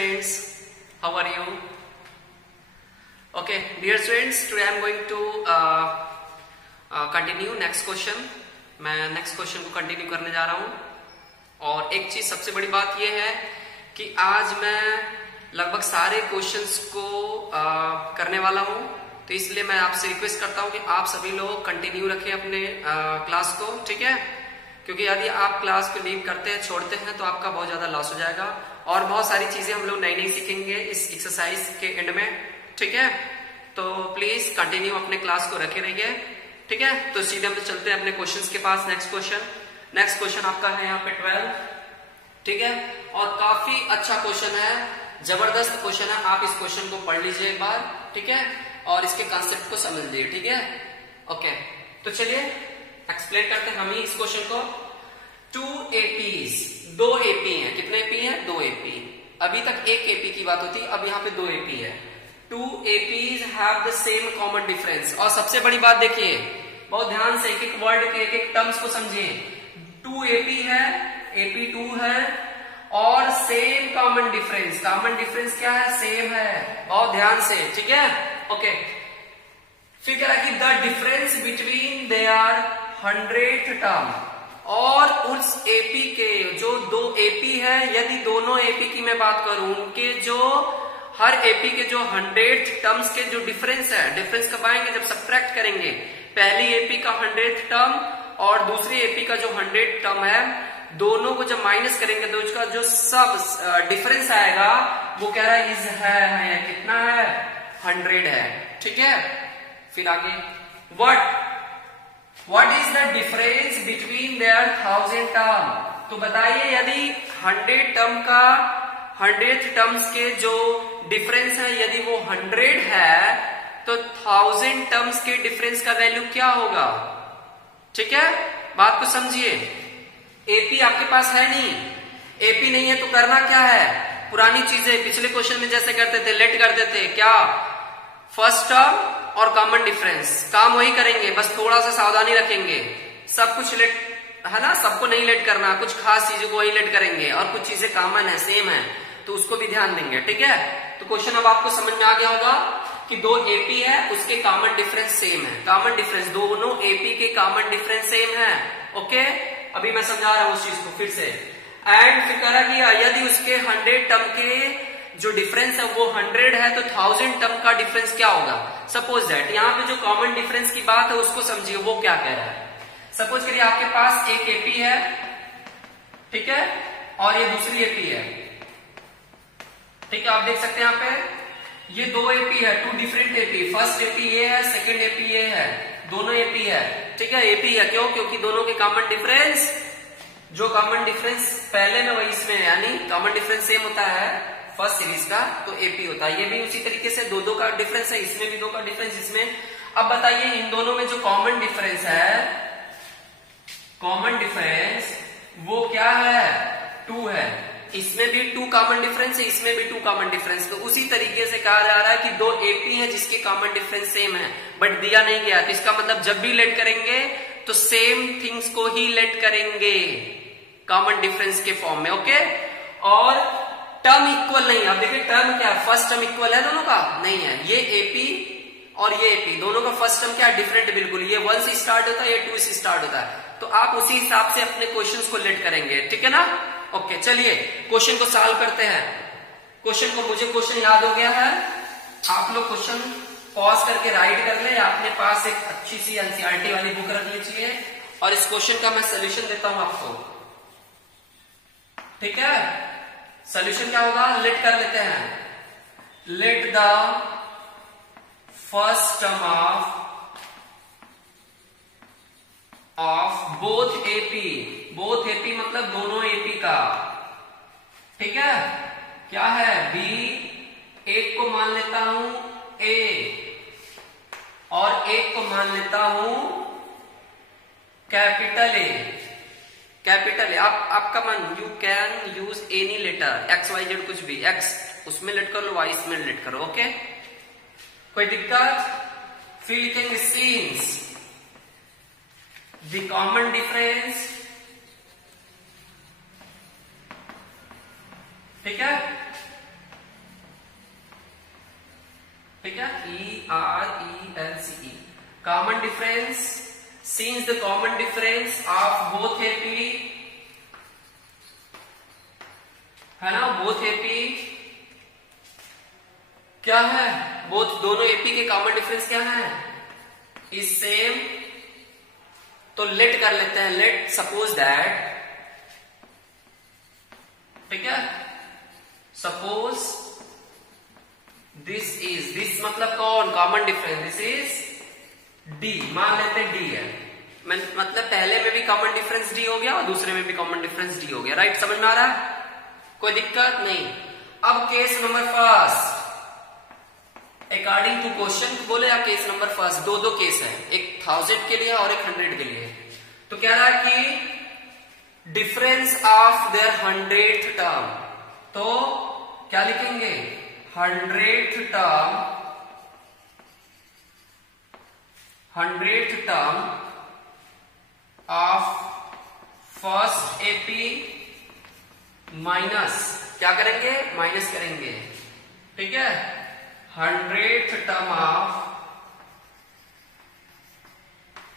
students, how are you? Okay, dear students, today I am going to continue next question. मैं next question को continue करने जा रहा हूँ और एक चीज सबसे बड़ी बात यह है कि आज मैं लगभग सारे क्वेश्चंस को करने वाला हूँ, तो इसलिए मैं आपसे रिक्वेस्ट करता हूँ कि आप सभी लोग कंटिन्यू रखें अपने क्लास को, ठीक है? क्योंकि यदि आप क्लास को लीव करते हैं, छोड़ते हैं, तो आपका बहुत ज्यादा लॉस हो जाएगा और बहुत सारी चीजें हम लोग नई नई सीखेंगे इस एक्सरसाइज के एंड में, ठीक है? तो प्लीज कंटिन्यू अपने क्लास को रखे रहिए, ठीक है? तो सीधे हम चलते हैं अपने क्वेश्चंस के पास। नेक्स्ट क्वेश्चन आपका है यहाँ पे 12, ठीक है? और काफी अच्छा क्वेश्चन है, जबरदस्त क्वेश्चन है। आप इस क्वेश्चन को पढ़ लीजिए एक बार, ठीक है? और इसके कंसेप्ट को समझ लीजिए, ठीक है? ओके, तो चलिए एक्सप्लेन करते हैं हम ही इस क्वेश्चन को। 2 APs, 2 AP हैं। कितने AP हैं? 2 AP। अभी तक एक AP की बात होती, अब यहाँ पे 2 AP है। 2 APs have the same common difference। और सबसे बड़ी बात देखिए, बहुत ध्यान से एक एक वर्ड के एक एक टर्म्स को समझिए। 2 AP है, AP2 है और same common difference. Common difference क्या है? सेम है। बहुत ध्यान से, ठीक है? ओके, फिर कह रहा है कि the difference between there 100th term, और उस एपी के जो 2 एपी है, यदि दोनों एपी की मैं बात करूं, उनके जो हर एपी के जो 100th टर्म्स के जो डिफरेंस है, डिफरेंस कब आएंगे? जब सब्ट्रैक्ट करेंगे पहली एपी का 100th टर्म और दूसरी एपी का जो 100th टर्म है, दोनों को जब माइनस करेंगे तो उसका जो सब डिफरेंस आएगा वो कह रहा है इज है कितना है? 100 है, ठीक है? फिर आगे What is the difference between their 1000 term? तो बताइए, यदि 100 टर्म का 100th टर्म्स के जो डिफरेंस है, यदि वो 100 है, तो 1000 टर्म्स के डिफरेंस का वैल्यू क्या होगा? ठीक है, बात को समझिए। एपी आपके पास है नहीं, एपी नहीं है तो करना क्या है? पुरानी चीजें पिछले क्वेश्चन में जैसे करते थे, लेट करते थे, क्या? फर्स्ट टर्म और कॉमन डिफरेंस, काम वही करेंगे, बस थोड़ा सा सावधानी रखेंगे। सब कुछ लेट है ना, सबको नहीं लेट करना, कुछ खास चीजों को वही लेट करेंगे और कुछ चीजें कॉमन है, सेम है, तो उसको भी ध्यान देंगे, ठीक है? तो क्वेश्चन अब आपको समझ में आ गया होगा कि 2 एपी है, उसके कॉमन डिफरेंस सेम है। कॉमन डिफरेंस, दोनों एपी के कॉमन डिफरेंस सेम है। ओके, अभी मैं समझा रहा हूं उस चीज को फिर से। एंड फिर कह रहा कि यदि उसके 100 टर्म के जो डिफरेंस है वो 100 है, तो 1000 टर्म का डिफरेंस क्या होगा? सपोज दैट यहाँ पे जो कॉमन डिफरेंस की बात है उसको समझिए, वो क्या कह रहा है। सपोज करिए आपके पास एक एपी है, ठीक है, और ये दूसरी एपी है, ठीक है? आप देख सकते हैं यहाँ पे ये 2 एपी है, 2 डिफरेंट एपी। फर्स्ट एपी ये है, सेकेंड एपी ये है, दोनों एपी है, ठीक है? एपी है क्यों? क्योंकि दोनों के कॉमन डिफरेंस, जो कॉमन डिफरेंस पहले में वही इसमें, यानी कॉमन डिफरेंस सेम होता है फर्स्ट सीरीज का, तो एपी होता है। ये भी उसी तरीके से 2 का डिफरेंस है, इसमें भी 2 का डिफरेंस, इसमें। अब बताइए इन दोनों में जो कॉमन डिफरेंस है, कॉमन डिफरेंस वो क्या है? 2 है। इसमें भी 2 कॉमन डिफरेंस है, इसमें भी 2 कॉमन डिफरेंस। तो उसी तरीके से कहा जा रहा है कि 2 एपी है जिसके कॉमन डिफरेंस सेम है, बट दिया नहीं गया। तो इसका मतलब जब भी लेट करेंगे तो सेम थिंग्स को ही लेट करेंगे कॉमन डिफरेंस के फॉर्म में, ओके? और टर्म इक्वल नहीं है। अब देखिए टर्म क्या है? फर्स्ट टर्म इक्वल है दोनों का? नहीं है। ये एपी और ये एपी, दोनों का फर्स्ट टर्म क्या है? डिफरेंट बिल्कुल। ये 1 से स्टार्ट होता है, ये 2 से स्टार्ट होता है। तो आप उसी हिसाब से अपने क्वेश्चंस को लेट करेंगे, ठीक है ना? ओके, चलिए क्वेश्चन को सॉल्व करते हैं। क्वेश्चन को, मुझे क्वेश्चन याद हो गया है, आप लोग क्वेश्चन पॉज करके राइट कर ले, अपने पास एक अच्छी सी एनसीईआरटी वाली बुक रख लीजिए और इस क्वेश्चन का मैं सोल्यूशन देता हूं आपको, ठीक है? सोल्यूशन क्या होगा? लेट कर लेते हैं। Let the first term of both AP मतलब दोनों एपी का, ठीक है? क्या है? बी, एक को मान लेता हूं ए और एक को मान लेता हूं कैपिटल ए। कैपिटल ए, आपका मन, you can use any letter, X Y Z, कुछ भी। एक्स उसमें लेट कर लो, वाई इसमें लेट करो, ओके? कोई दिक्कत? फिर लिखेंगे सीन्स द कॉमन डिफरेंस, ठीक है? ठीक है, ERELCE। Common difference, since the common difference of both AP, है ना, बोथ एपी क्या है, बोथ दोनों एपी के कॉमन डिफरेंस क्या है, इज सेम। तो लेट कर लेते हैं, लेट सपोज दैट, ठीक है, सपोज दिस मतलब कौन, common difference, this is D, मान लेते हैं डी है, मतलब पहले में भी कॉमन डिफरेंस डी हो गया और दूसरे में भी कॉमन डिफरेंस डी हो गया, राइट, समझ में आ रहा है, कोई दिक्कत नहीं। अब case number first, according to question बोले या केस नंबर फर्स्ट, दो केस है, एक 1000 के लिए और एक 100 के लिए। तो कह रहा है कि difference of their 100th term, तो क्या लिखेंगे, 100th term of first AP minus, क्या करेंगे, माइनस करेंगे, ठीक है, 100th term of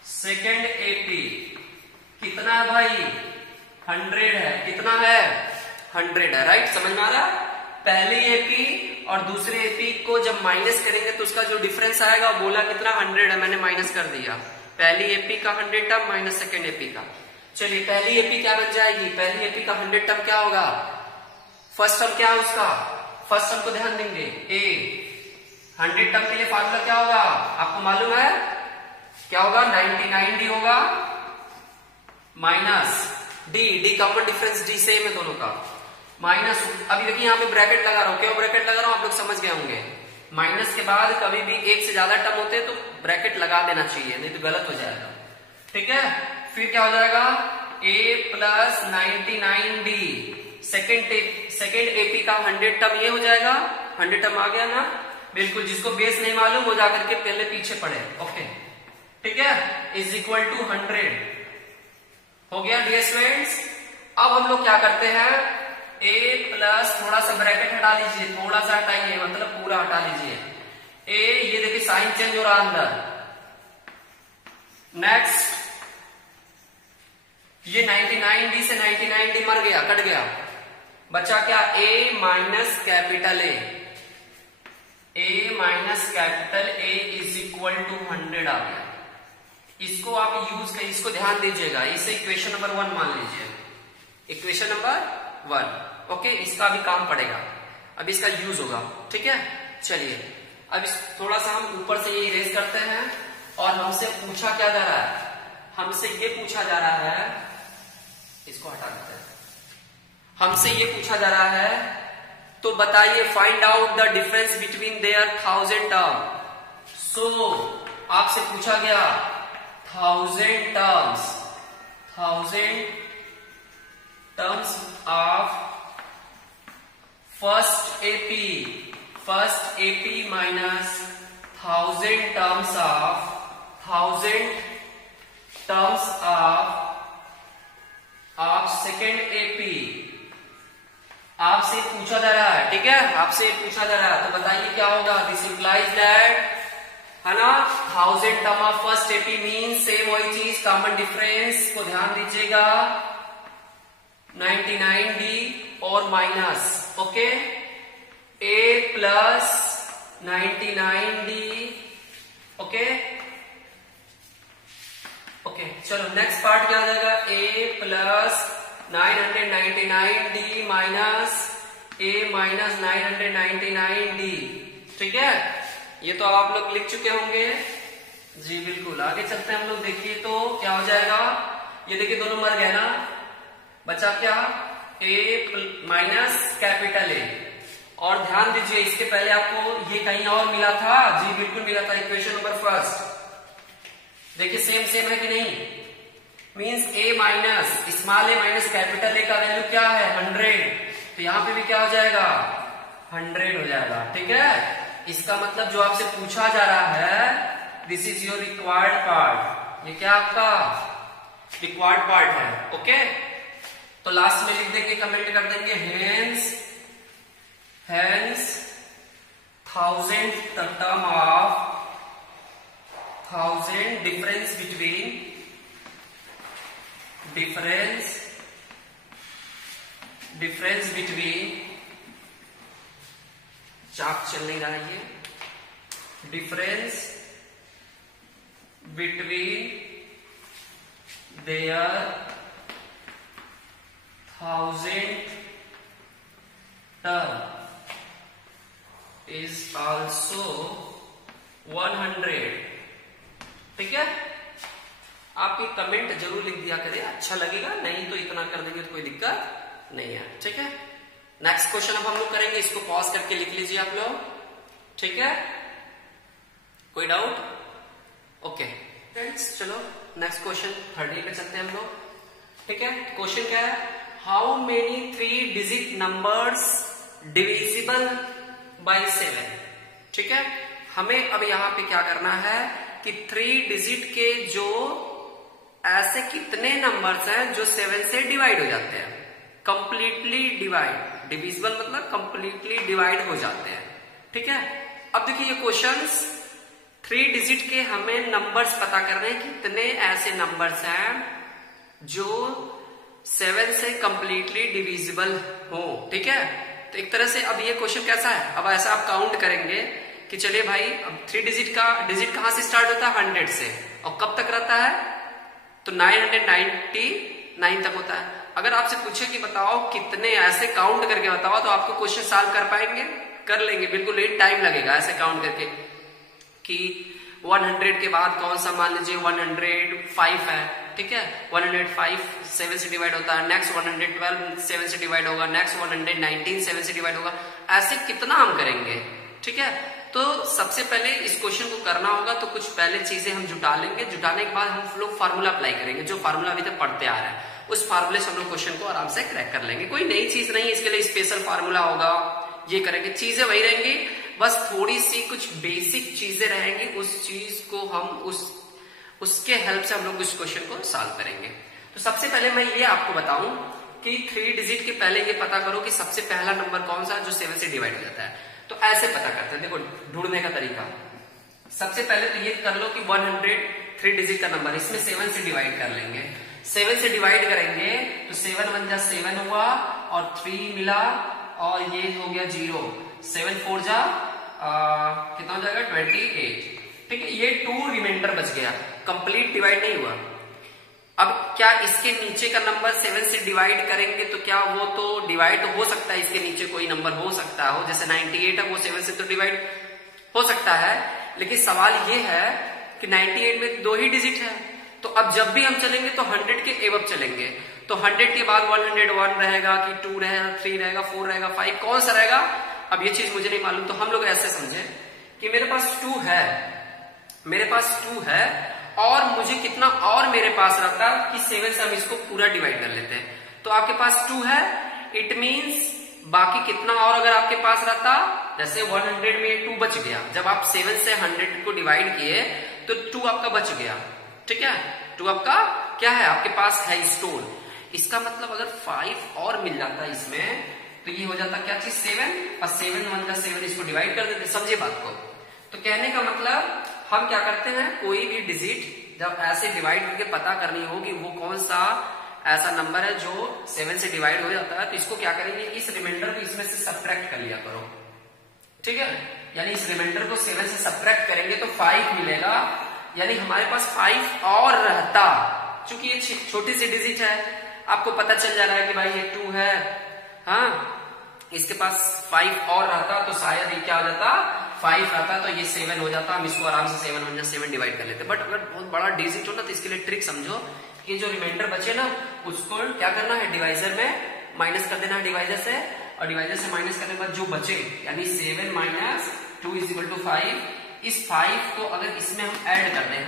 second AP, कितना है भाई, 100 है, कितना है, 100 है, राइट, समझ में आ रहा है। पहली एपी और दूसरे एपी को जब माइनस करेंगे तो उसका जो डिफरेंस आएगा, बोला कितना, 100 है, मैंने माइनस कर दिया, पहली एपी का 100 टर्म माइनस सेकेंड एपी का। चलिए पहली एपी क्या बन जाएगी, पहली एपी का 100 टर्म क्या होगा, फर्स्ट टर्म क्या है उसका, फर्स्ट टर्म को ध्यान देंगे, ए 100 टर्म के लिए फार्मूला क्या होगा, आपको मालूम है क्या होगा, 99D होगा minus D common difference D same है दोनों का, माइनस, अभी देखिए यहाँ पे ब्रैकेट लगा रहा हूं, क्यों ब्रैकेट लगा रहा हूं, आप लोग समझ गए होंगे, माइनस के बाद कभी भी एक से ज्यादा टर्म होते हैं तो ब्रैकेट लगा देना चाहिए, नहीं तो गलत हो जाएगा, ठीक है। फिर क्या हो जाएगा, a plus 99D, second AP का 100 टर्म ये हो जाएगा, 100 टर्म आ गया ना, बिल्कुल, जिसको बेस नहीं मालूम हो जाकर के पहले पीछे पड़े, ओके, ठीक है, इज इक्वल टू 100 हो गया डियर स्टूडेंट्स। अब हम लोग क्या करते हैं, a प्लस, थोड़ा सा ब्रैकेट हटा लीजिए, थोड़ा सा हटाइए, मतलब पूरा हटा लीजिए, a, ये देखिए साइन चेंज हो रहा अंदर, नेक्स्ट ये 99D से 99D मर गया, कट गया, बचा क्या, a minus capital A minus capital A is equal to 100 आ गया। इसको आप यूज कर, इसको ध्यान दीजिएगा, इसे इक्वेशन नंबर 1 मान लीजिए, इक्वेशन नंबर 1, ओके, इसका भी काम पड़ेगा, अब इसका यूज होगा, ठीक है। चलिए अब थोड़ा सा हम ऊपर से ये इरेज करते हैं, और हमसे पूछा क्या जा रहा है, हमसे ये पूछा जा रहा है, इसको हटा देते हैं, हमसे ये पूछा जा रहा है, तो बताइए find out the difference between their 1000 term. So आपसे पूछा गया 1000 terms of first AP minus 1000 terms of second AP, आपसे पूछा जा रहा है, ठीक है, आपसे पूछा जा रहा है, तो बताइए क्या होगा, दिस इंप्लाइज दैट, है ना, 1000 term of first AP mean same वही चीज, कॉमन डिफरेंस को ध्यान दीजिएगा, 99D और minus, okay, a plus 99D, okay, okay, चलो नेक्स्ट पार्ट क्या आ जाएगा, a plus 999D minus a minus 999D, ठीक है, ये तो आप लोग लिख चुके होंगे जी, बिल्कुल। आगे चलते हैं हम लोग, देखिए तो क्या हो जाएगा, ये देखिए दोनों मर गए ना, बचा क्या, a माइनस कैपिटल A, और ध्यान दीजिए इसके पहले आपको ये कहीं और मिला था, जी बिल्कुल मिला था, इक्वेशन नंबर फर्स्ट, देखिए सेम है कि नहीं, means a minus small a minus capital A का वैल्यू क्या है, 100, तो यहां पे भी क्या हो जाएगा, 100 हो जाएगा, ठीक है। इसका मतलब जो आपसे पूछा जा रहा है, this is your required part, ये क्या आपका रिक्वायर्ड पार्ट है, ओके। तो लास्ट में लिख देंगे, कमेंट कर देंगे, hence 1000th term of 1000 difference between चाप चल नहीं रहा है ये, difference between there 1000th term is also 100। ठीक है, आप ये कमेंट जरूर लिख दिया करें, अच्छा लगेगा, नहीं तो इतना कर देंगे तो कोई दिक्कत नहीं है। ठीक है, नेक्स्ट क्वेश्चन अब हम लोग करेंगे, इसको पॉज करके लिख लीजिए आप लोग। ठीक है, कोई डाउट? ओके फ्रेंड्स, चलो नेक्स्ट क्वेश्चन 30 पे चलते हैं हम लोग। ठीक है, क्वेश्चन क्या है, how many 3 digit numbers divisible by 7। ठीक है, हमें अब यहां पे क्या करना है कि 3 डिजिट के जो ऐसे कितने नंबर्स हैं जो 7 से डिवाइड हो जाते हैं, कंप्लीटली डिविजिबल मतलब कंप्लीटली डिवाइड हो जाते हैं। ठीक है, अब देखिए ये क्वेश्चंस 3 डिजिट के हमें नंबर्स पता करने हैं, कितने ऐसे नंबर्स हैं जो 7 से कंप्लीटली डिविजिबल हो। ठीक है, तो एक तरह से अब ये क्वेश्चन कैसा है, अब ऐसा आप काउंट करेंगे कि चलिए भाई अब 3 डिजिट का डिजिट कहां से स्टार्ट होता है, 100 से, और कब तक रहता है, तो 999 तक होता है। अगर आपसे पूछे कि बताओ कितने ऐसे काउंट करके बताओ, तो आपको क्वेश्चन सॉल्व कर पाएंगे, कर लेंगे, बिल्कुल लेट टाइम लगेगा ऐसे काउंट करके कि 100 के बाद कौन सा, मान लीजिए 105 है। ठीक है, 105 7 से डिवाइड होता है, नेक्स्ट 112 7 से डिवाइड होगा, नेक्स्ट 119 7 से डिवाइड होगा, ऐसे कितना हम करेंगे। ठीक है, तो सबसे पहले इस क्वेश्चन को करना होगा तो कुछ पहले चीजें हम जुटा लेंगे, जुटाने के बाद हम लोग फार्मूला अप्लाई करेंगे, जो फार्मूला अभी तक पढ़ते आ रहा है उस फार्मूले से हम लोग क्वेश्चन को आराम से क्रैक कर लेंगे। कोई नई चीज नहीं है, इसके लिए स्पेशल फार्मूला होगा, ये करेंगे, चीजें वही रहेंगी, बस थोड़ी सी कुछ बेसिक चीजें रहेंगी, उस चीज को हम उसके हेल्प से हम लोग इस क्वेश्चन को सॉल्व करेंगे। तो सबसे पहले मैं ये आपको बताऊं कि 3 डिजिट के पहले ये पता करो कि सबसे पहला नंबर कौन सा जो 7 से डिवाइड हो जाता है। तो ऐसे पता करते हैं, देखो ढूंढने का तरीका, सबसे पहले तो ये कर लो कि 100 3 डिजिट का नंबर, इसमें 7 से डिवाइड कर लेंगे। 7 से डिवाइड करेंगे तो 7 1 जा 7 हुआ और 3 मिला और ये हो गया 0, 7 4 जा कितना हो जाएगा 28। ठीक है, ये 2 रिमाइंडर बच गया, कंप्लीट डिवाइड नहीं हुआ। अब क्या इसके नीचे का नंबर 7 से डिवाइड करेंगे तो क्या वो तो डिवाइड तो हो सकता है, इसके नीचे कोई नंबर हो सकता हो, जैसे 98 है वो 7 से तो डिवाइड हो सकता है, लेकिन सवाल ये है कि 98 में 2 ही डिजिट है। तो अब जब भी हम चलेंगे तो 100 के एवब चलेंगे, तो 100 के बाद 101 रहेगा कि 2 रहेगा, 3 रहेगा, 4 रहेगा, 5 कौन सा रहेगा, अब ये चीज मुझे नहीं मालूम। तो हम लोग ऐसे समझे कि मेरे पास 2 है, मेरे पास 2 है और मुझे कितना और मेरे पास रहता कि 7 से हम इसको पूरा डिवाइड कर लेते हैं। तो आपके पास 2 है, इट मींस बाकी कितना और अगर आपके पास रहता, जैसे 100 में 2 बच गया, जब आप 7 से 100 को डिवाइड किए तो 2 आपका बच गया। ठीक है, 2 आपका क्या है, आपके पास है स्टोर। इसका मतलब अगर 5 और मिल जाता इसमें तो ये हो जाता क्या चीज 7 और 7 1 का 7, इसको डिवाइड कर देते। समझे बात को? तो कहने का मतलब हम क्या करते हैं, कोई भी डिजिट जब ऐसे डिवाइड करके पता करनी हो कि वो कौन सा ऐसा नंबर है जो 7 से डिवाइड हो जाता है, तो इसको क्या करेंगे, इस रिमाइंडर को इसमें से सब्ट्रैक्ट कर लिया करो। ठीक है, यानी इस रिमाइंडर को 7 से सब्ट्रैक्ट करेंगे तो 5 मिलेगा, यानी हमारे पास 5 और रहता। चूंकि ये छोटी सी डिजिट है, आपको पता चल जा रहा है कि भाई ये 2 है, हाँ, इसके पास 5 और रहता तो शायद ये क्या हो जाता, 5 रहता तो ये 7 हो जाता, हम इसको आराम से 7 1 7 डिवाइड कर लेते। बट अगर बहुत बड़ा डिजिट हो ना तो इसके लिए ट्रिक समझो कि जो रिमाइंडर बचे ना उसको क्या करना है, डिवाइजर में माइनस कर देना है डिवाइजर से, और डिवाइजर से माइनस करने के बाद जो बचे यानी 7 माइनस 2 = 5, इस 5 को अगर इसमें हम ऐड कर दें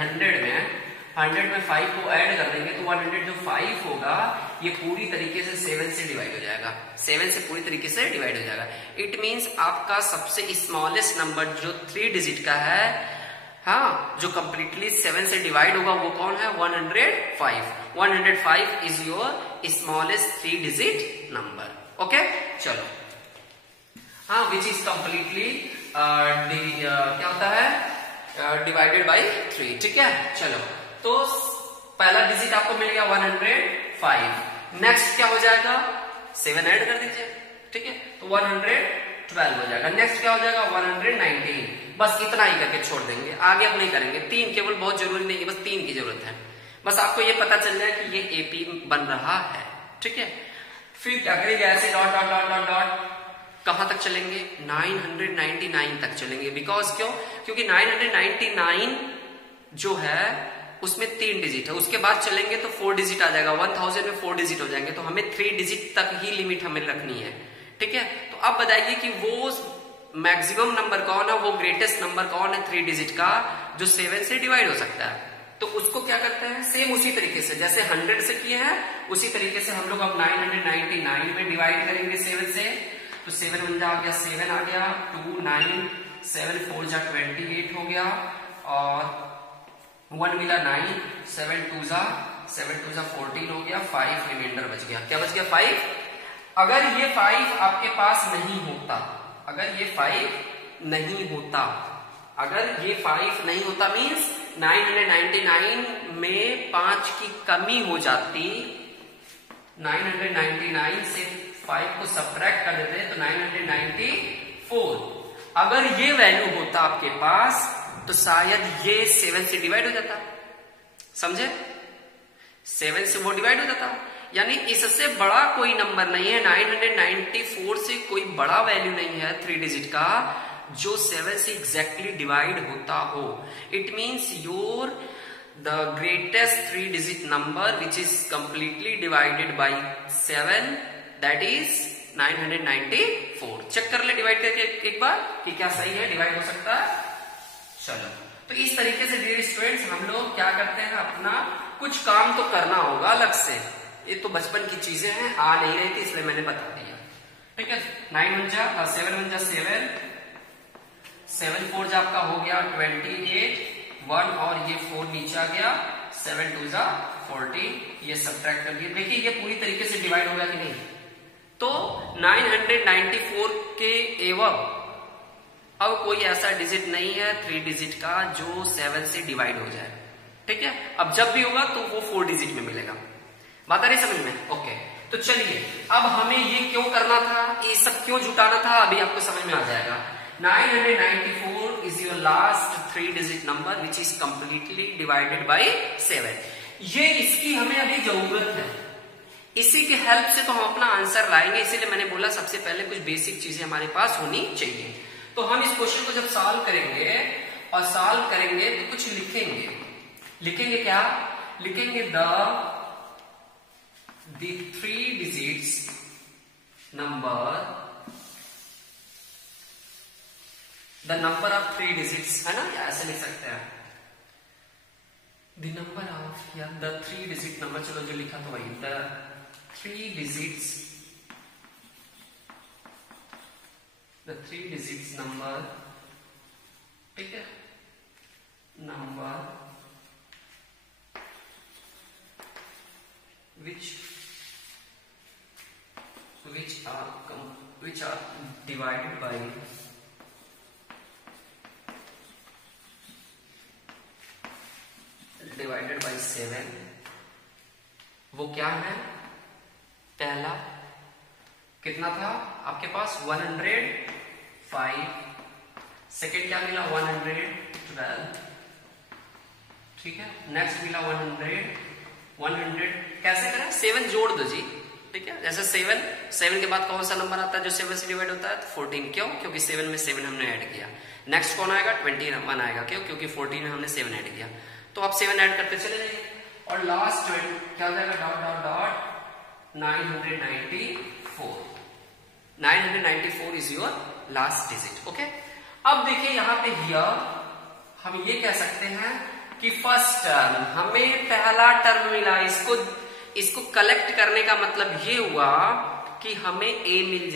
100 में 5 को ऐड कर देंगे तो 100 जो 5 होगा ये पूरी तरीके से 7 से डिवाइड हो जाएगा, 7 से पूरी तरीके से डिवाइड हो जाएगा। इट मींस आपका सबसे स्मॉलेस्ट नंबर जो 3 डिजिट का है, हाँ, जो कंप्लीटली 7 से डिवाइड होगा वो कौन है, 105। 105 is your smallest 3 digit number. Okay, चलो हाँ, विच इज कंप्लीटली क्या होता है, डिवाइडेड बाई 3। ठीक है, चलो तो पहला डिजिट आपको मिल गया 105। नेक्स्ट क्या हो जाएगा, 7 ऐड कर दीजिए। ठीक है, तो 112 हो जाएगा। नेक्स्ट क्या हो जाएगा 119। बस इतना ही करके छोड़ देंगे, आगे अब नहीं करेंगे। 3 केवल बहुत जरूरी नहीं है, बस 3 की जरूरत है। बस आपको ये पता चल जाए कि ये एपी बन रहा है। ठीक है, फिर क्या करेंगे, ऐसे dot dot dot dot dot कहां तक चलेंगे, 999 तक चलेंगे। बिकॉज क्यों, क्योंकि 999 जो है उसमें 3 डिजिट है, उसके बाद चलेंगे तो 4 डिजिट आ जाएगा। 1000 में 4 डिजिट हो जाएंगे, तो हमें 3 डिजिट तक ही लिमिट हमें रखनी है। ठीक है, तो अब बताइए कि वो मैक्सिमम नंबर कौन है, वो ग्रेटेस्ट नंबर कौन है 3 डिजिट का, जो 7 से डिवाइड हो सकता है। तो उसको क्या करते हैं, सेम उसी तरीके से जैसे 100 से किए हैं, उसी तरीके से हम लोग अब 999 में डिवाइड करेंगे 7 से। तो 7 1 जा गया, 7 आ गया, 2 9, 7 4 जा 28 हो गया, और 1 मिला 9, 7 2 जा 14 हो गया, 5 रिमाइंडर बच गया। क्या बच गया, 5। अगर ये 5 आपके पास नहीं होता, अगर ये 5 नहीं होता, अगर ये 5 नहीं होता मीन्स 999 में 5 की कमी हो जाती, 999 से 5 को सब्ट्रैक्ट कर देते तो 994। अगर ये वैल्यू होता आपके पास तो शायद ये 7 से डिवाइड हो जाता। समझे, 7 से वो डिवाइड हो जाता। यानी इससे बड़ा कोई नंबर नहीं है, 994 से कोई बड़ा वैल्यू नहीं है 3 डिजिट का जो 7 से एग्जैक्टली डिवाइड होता हो। It means your the greatest 3 digit number which is completely divided by 7, that is 994। Check कर ले डिवाइड करके एक बार कि क्या सही है, डिवाइड हो सकता है। चलो, तो इस तरीके से डियर स्टूडेंट्स हम लोग क्या करते हैं, अपना कुछ काम तो करना होगा अलग से। ये तो बचपन की चीजें हैं, आ नहीं रही थी इसलिए मैंने बता दिया। ठीक है, 7 1 जा 7, 7 4 जा आपका हो गया 28, 1 और ये 4 नीचे आ गया, 7 2 जा 14, ये सब्ट्रैक्ट कर दिया। देखिए ये पूरी तरीके से डिवाइड हो गया कि नहीं। तो 994 के एवं अब कोई ऐसा डिजिट नहीं है 3 डिजिट का जो 7 से डिवाइड हो जाए। ठीक है, अब जब भी होगा तो वो 4 डिजिट में मिलेगा। बात आ रही समझ में? ओके, तो चलिए अब हमें ये क्यों करना था, ये सब क्यों जुटाना था, अभी आपको समझ में आ जाएगा। 994 is your last 3 digit number which is completely divided by 7। ये इसकी हमें अभी जरूरत है, इसी के हेल्प से तो हम अपना आंसर लाएंगे। इसीलिए मैंने बोला सबसे पहले कुछ बेसिक चीजें हमारे पास होनी चाहिए। तो हम इस क्वेश्चन को जब सॉल्व करेंगे और सॉल्व करेंगे तो कुछ लिखेंगे। लिखेंगे क्या, लिखेंगे the 3 digits number, the number of 3 digits, है ना, या ऐसे लिख सकते हैं the number of, या the 3 digit number। चलो जो लिखा तो वही, the 3 digits, the 3 digits number। ठीक है, number which are divided by divided by 7। वो क्या है, पहला कितना था आपके पास 105, सेकेंड क्या मिला 112, ठीक है, नेक्स्ट मिला 100 कैसे करें, 7 जोड़ दो जी। ठीक है, जैसे 7 के बाद कौन सा नंबर आता है जो 7 से डिवाइड होता है, तो 14। क्यों, क्योंकि 7 में 7 हमने ऐड किया। नेक्स्ट कौन आएगा 21 आएगा, क्यों, क्योंकि 14 में हमने 7 ऐड किया। तो आप 7 ऐड करते चले जाइए और लास्ट क्या हो जाएगा, dot dot dot 994 is your last digit. Okay, अब देखिए यहां पे हम ये कह सकते हैं कि फर्स्ट टर्म, हमें पहला टर्म मिला, इसको कलेक्ट करने का मतलब ये हुआ कि हमें ए मिल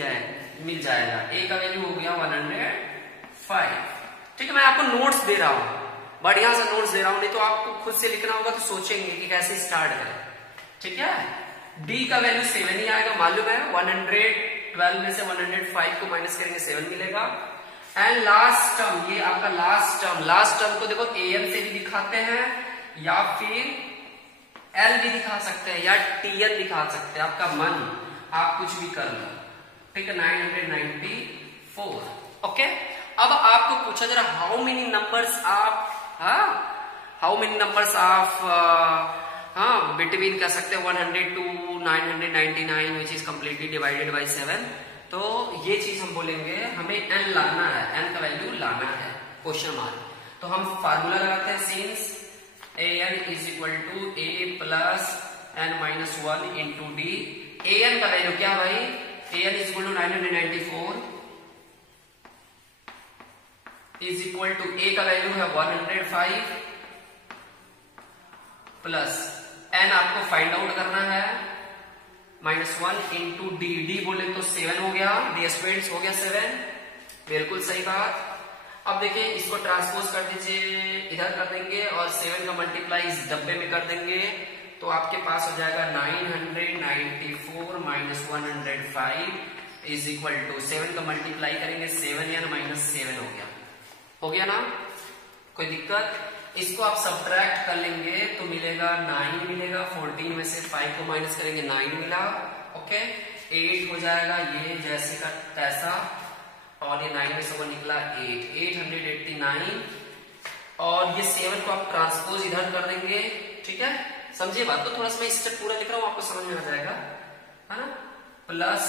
जाएगा। ए का वैल्यू हो गया 105। ठीक है, मैं आपको नोट्स दे रहा हूं, बढ़िया सा नोट्स दे रहा हूं, नहीं तो आपको खुद से लिखना होगा तो सोचेंगे कि कैसे स्टार्ट करें। ठीक है, डी का वैल्यू 7 ही आएगा, मालूम है 112 12 में से 105 को माइनस करेंगे 7 मिलेगा। एंड लास्ट टर्म, ये आपका लास्ट टर्म को देखो an से भी दिखाते हैं या फिर l भी दिखा सकते हैं या tn दिखा सकते हैं, आपका मन, आप कुछ भी कर लो, ठीक है। 994। ओके, अब आपको पूछा जरा how many numbers of between कह सकते हैं 100 to 999 which is completely divided by 7। तो ये चीज हम बोलेंगे हमें n लाना है, n का वैल्यू लाना है, क्वेश्चन मार्क। तो हम फार्मूला लगाते हैं since an is equal to a plus n minus 1 into D. an का वैल्यू क्या भाई, an is equal to 994 is equal to a का वैल्यू है 105 प्लस n आपको फाइंड आउट करना है -1 इंटू डी। डी बोले तो 7 हो गया, डी स्टूडेंट्स हो गया 7, बिल्कुल सही बात। अब देखिए इसको ट्रांसपोज कर दीजिए, इधर कर देंगे और 7 का मल्टीप्लाई इस डब्बे में कर देंगे, तो आपके पास हो जाएगा 994 माइनस 105 इज इक्वल टू 7 का मल्टीप्लाई करेंगे 7 या माइनस 7 हो गया ना, कोई दिक्कत। इसको आप सब्ट्रैक्ट कर लेंगे तो मिलेगा 9 मिलेगा, 14 में से 5 को माइनस करेंगे 9 मिला, ओके। 8 हो जाएगा ये जैसे का तैसा, और ये 9 में से वो निकला 889, और ये 7 को आप ट्रांसपोज इधर कर देंगे, ठीक है। समझिए बात को, थोड़ा सा मैं स्टेप पूरा लिख रहा हूं, आपको समझ में आ जाएगा, है ना। प्लस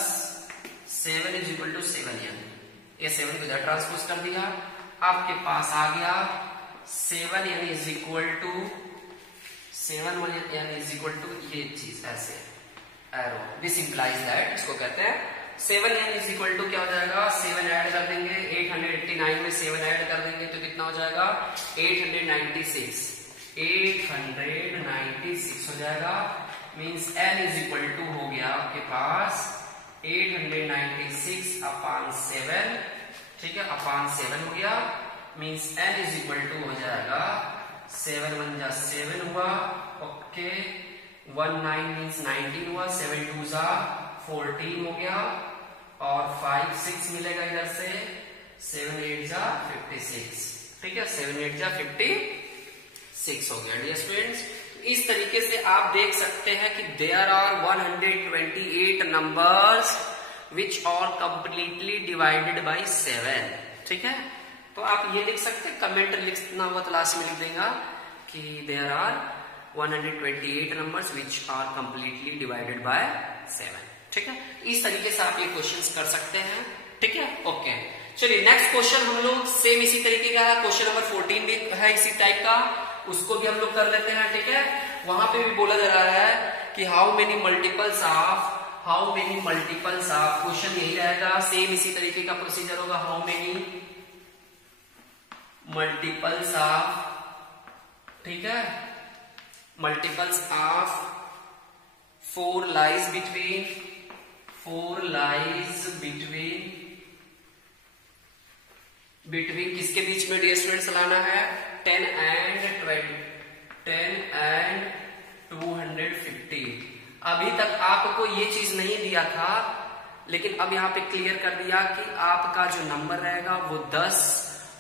7 इज इक्वल टू 7 ये 7 को इधर ट्रांसपोज कर दिया, आपके पास आ गया 7 यानी इज इक्वल टू 7 यानी इज इक्वल टू ये चीज ऐसे एरो, दिस इंप्लाइज दैट, इसको कहते हैं 7 यानी इज इक्वल टू क्या हो जाएगा, 7 ऐड कर देंगे 889 में 7 ऐड कर देंगे तो कितना हो जाएगा 896 हो जाएगा। Means n is equal to हो गया आपके पास 896 अपॉन 7, ठीक है, अपॉन 7 हो गया। Means n is equal to हो जाएगा 7 1 जा 7 हुआ, ओके, 19 मींस 19 हुआ, 7 2 जा 14 हो गया, और 5 6 मिलेगा इधर से, 7 8 जा 56, ठीक है, 7 8 जा 56 हो गया। डियर स्टूडेंट्स, इस तरीके से आप देख सकते हैं कि there are 128 numbers which are completely divided by 7, ठीक है। तो आप ये लिख सकते हैं, कमेंट लिखना हुआ तो लास्ट में लिख देगा कि there are 128 numbers which are completely divided by 7, ठीक है। इस तरीके से आप ये क्वेश्चंस कर सकते हैं, ठीक है, ओके। चलिए नेक्स्ट क्वेश्चन हम लोग सेम इसी तरीके का है, क्वेश्चन नंबर 14 भी है इसी टाइप का, उसको भी हम लोग कर लेते हैं, ठीक है। वहां पे भी बोला जा रहा है कि how many multiples of, question यही रहेगा, सेम इसी तरीके का प्रोसीजर होगा, हाउ मेनी मल्टीपल्स ऑफ, ठीक है, मल्टीपल्स ऑफ 4 लाइज बिटवीन किसके बीच में डियर स्टूडेंट्स लाना है, 10 and 250। अभी तक आपको ये चीज नहीं दिया था, लेकिन अब यहाँ पे क्लियर कर दिया कि आपका जो नंबर रहेगा वो 10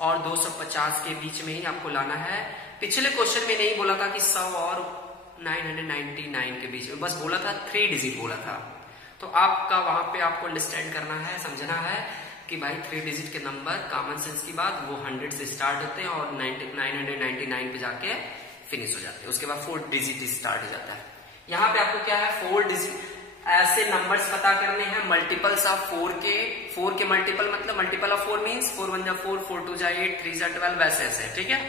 और 250 के बीच में ही आपको लाना है। पिछले क्वेश्चन में नहीं बोला था कि 100 और 999 के बीच में, बस बोला था 3 डिजिट बोला था। तो आपका वहां पे आपको अंडरस्टैंड करना है, समझना है कि भाई 3 डिजिट के नंबर कॉमन सेंस की बात वो 100 से स्टार्ट होते हैं और 999 पे जाके फिनिश हो जाते हैं, उसके बाद 4 डिजिट स्टार्ट हो जाता है। यहाँ पे आपको क्या है, 4 डिजिट ऐसे नंबर्स पता करने हैं, मल्टीपल्स ऑफ 4 के मल्टीपल मतलब मल्टीपल ऑफ 4 मींस 4 1 जा 4, 4 2 जा 8, 3 जा 12, वैसे ऐसे, ठीक है।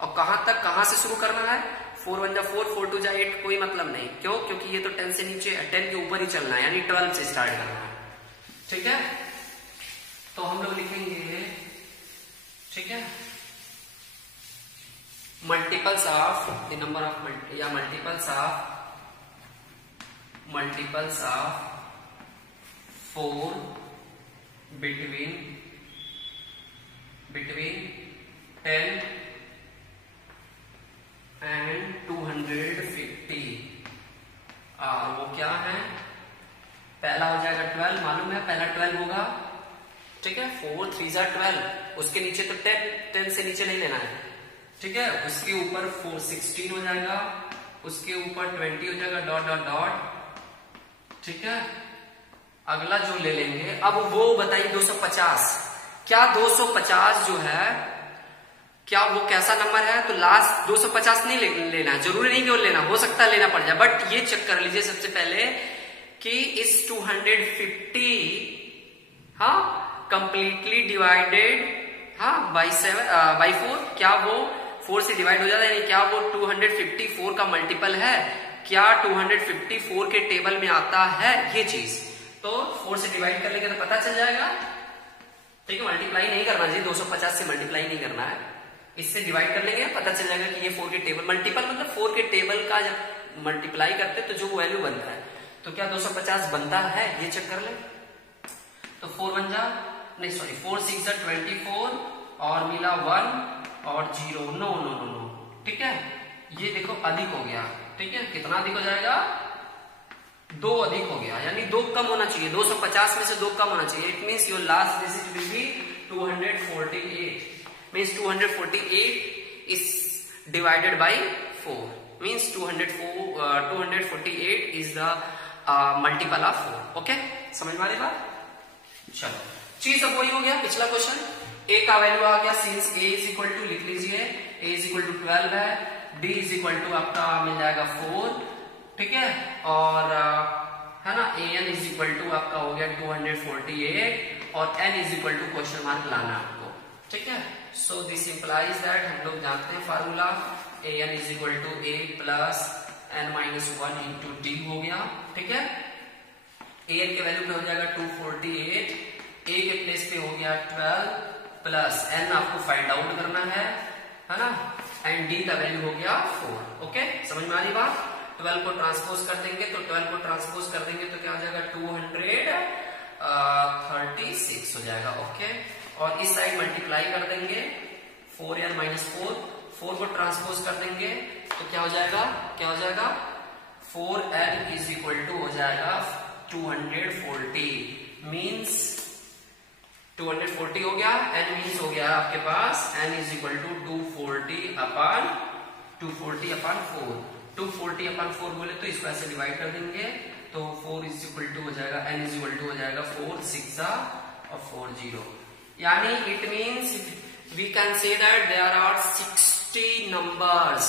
और कहां से शुरू करना है, 4 1 जा 4, 4 2 जा 8, कोई मतलब नहीं, क्यों, क्योंकि ये तो 10 से नीचे 10 के ऊपर ही चलना है, यानी 12 से स्टार्ट करना है, ठीक है। तो हम लोग लिखेंगे, ठीक है, multiples of the number of या मल्टीपल्स ऑफ 4 between 10 and 250। वो क्या है, पहला हो जाएगा 12, मालूम है पहला 12 होगा, ठीक है। 4 3 12, उसके नीचे तो 10 से नीचे नहीं लेना है, ठीक है। उसके ऊपर 4 16 हो जाएगा, उसके ऊपर 20 हो जाएगा, डॉट डॉट डॉट, ठीक है। अगला जो ले लेंगे अब वो बताइए 250, क्या 250 जो है क्या वो कैसा नंबर है? तो लास्ट 250 नहीं लेना है, जरूरी नहीं कि वो लेना, हो सकता है लेना पड़ जाए, बट ये चेक कर लीजिए सबसे पहले कि इस 250 हाँ कंप्लीटली डिवाइडेड हाँ बाई 4, क्या वो 4 से डिवाइड हो जाता है, यानी क्या वो 254 का मल्टीपल है, क्या 254 के टेबल में आता है ये चीज, तो 4 से डिवाइड कर लेंगे तो पता चल जाएगा, ठीक है। मल्टीप्लाई नहीं करना चाहिए, 250 से मल्टीप्लाई नहीं करना है, इससे डिवाइड कर लेंगे पता चल जाएगा कि ये 4 के टेबल, मल्टीपल मतलब 4 के टेबल का जब मल्टीप्लाई करते तो जो वैल्यू बनता है, तो क्या 250 बनता है ये चेक कर ले। तो 4 बन जा, नहीं सॉरी 4 6 24 और मिला 1 और 0, नो नो नो नो, ठीक है। ये देखो अधिक हो गया, ठीक है। कितना अधिक हो जाएगा? 2 अधिक हो गया, यानी 2 कम होना चाहिए, 250 में से 2 कम होना चाहिए। It means your last digit will be 248, means 248 is divided by 4, means 248 is the multiple of 4, okay. समझ में आ रही बात? चलो चीज अब वही हो गया पिछला क्वेश्चन, a का वैल्यू आ गया, since a is equal to लिख लीजिए, a इज इक्वल टू 12 है, d इज इक्वल टू आपका मिल जाएगा 4, ठीक है, और है ना an इज इक्वल टू आपका हो गया 248 और n is equal to question mark लाना आपको, ठीक है। सो दिस इंप्लाइज दैट हम लोग जानते हैं formula an is equal to a plus n minus 1 into D हो गया, ठीक है। an के वैल्यू पे हो जाएगा 248, a के प्लेस पे हो गया 12 प्लस n आपको फाइंड आउट करना है ना, एंड d का वैल्यू हो गया 4, ओके। समझ में आ रही बात? 12 को ट्रांसपोज कर देंगे, तो 12 को ट्रांसपोज कर देंगे तो क्या हो जाएगा 236 हो जाएगा, ओके। और इस साइड मल्टीप्लाई कर देंगे 4n माइनस 4 को ट्रांसपोज कर देंगे तो क्या हो जाएगा, क्या हो जाएगा 4n इज इक्वल टू हो जाएगा 240, मीन्स 240 हो गया, n मीन्स हो गया आपके पास n is equal to 240 upon 4, 240 upon 4 बोले तो इसको ऐसे डिवाइड कर देंगे, तो 4 इज इक्वल टू हो जाएगा, n इज इक्वल टू हो जाएगा 4 6 और 4 0, यानी it means we can say that there are 60 numbers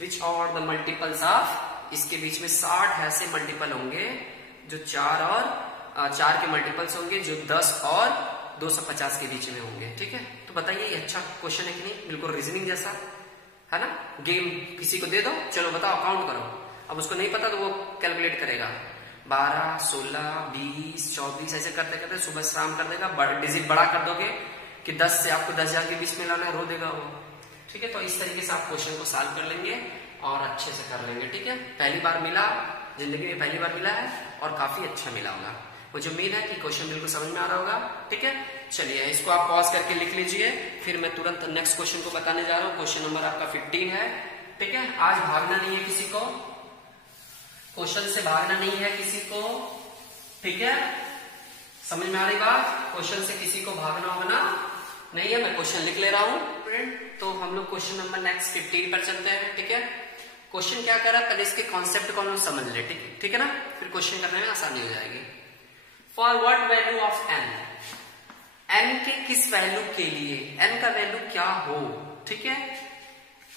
which are the multiples of, इसके बीच में 60 ऐसे मल्टीपल होंगे जो 4 के मल्टीपल्स होंगे जो 10 और 250 के बीच में होंगे, ठीक है। तो बताइए ये अच्छा क्वेश्चन है कि नहीं? बिल्कुल रीजनिंग जैसा है ना। गेम किसी को दे दो, चलो बताओ काउंट करो, अब उसको नहीं पता तो वो कैलकुलेट करेगा, 12 16 20 24 ऐसे करते करते सुबह शाम कर देगा, डिजिट बड़ा कर दोगे कि 10 से आपको 10,000 के बीच में लाना है, रो देगा वो, ठीक है। तो इस तरीके से आप क्वेश्चन को सॉल्व कर लेंगे और अच्छे से कर लेंगे, ठीक है। पहली बार मिला, जिंदगी में पहली बार मिला है और काफी अच्छा मिला होगा, मुझे उम्मीद है कि क्वेश्चन बिल्कुल समझ में आ रहा होगा, ठीक है। चलिए इसको आप पॉज करके लिख लीजिए, फिर मैं तुरंत नेक्स्ट क्वेश्चन को बताने जा रहा हूँ। क्वेश्चन नंबर आपका 15 है, ठीक है। आज भागना नहीं है किसी को, क्वेश्चन से भागना नहीं है किसी को, ठीक है। समझ में आ रही बात? क्वेश्चन से किसी को भागना होगा नहीं है, मैं क्वेश्चन लिख ले रहा हूं फ्रेंड। तो हम लोग क्वेश्चन नंबर नेक्स्ट 15 पर चलते हैं, ठीक है। क्वेश्चन क्या कर रहा है, पहले इसके कॉन्सेप्ट को हम लोग समझ ले, ठीक है ना, फिर क्वेश्चन करने में आसानी हो जाएगी। For what value of n, n के किस वैल्यू के लिए, n का वैल्यू क्या हो, ठीक है।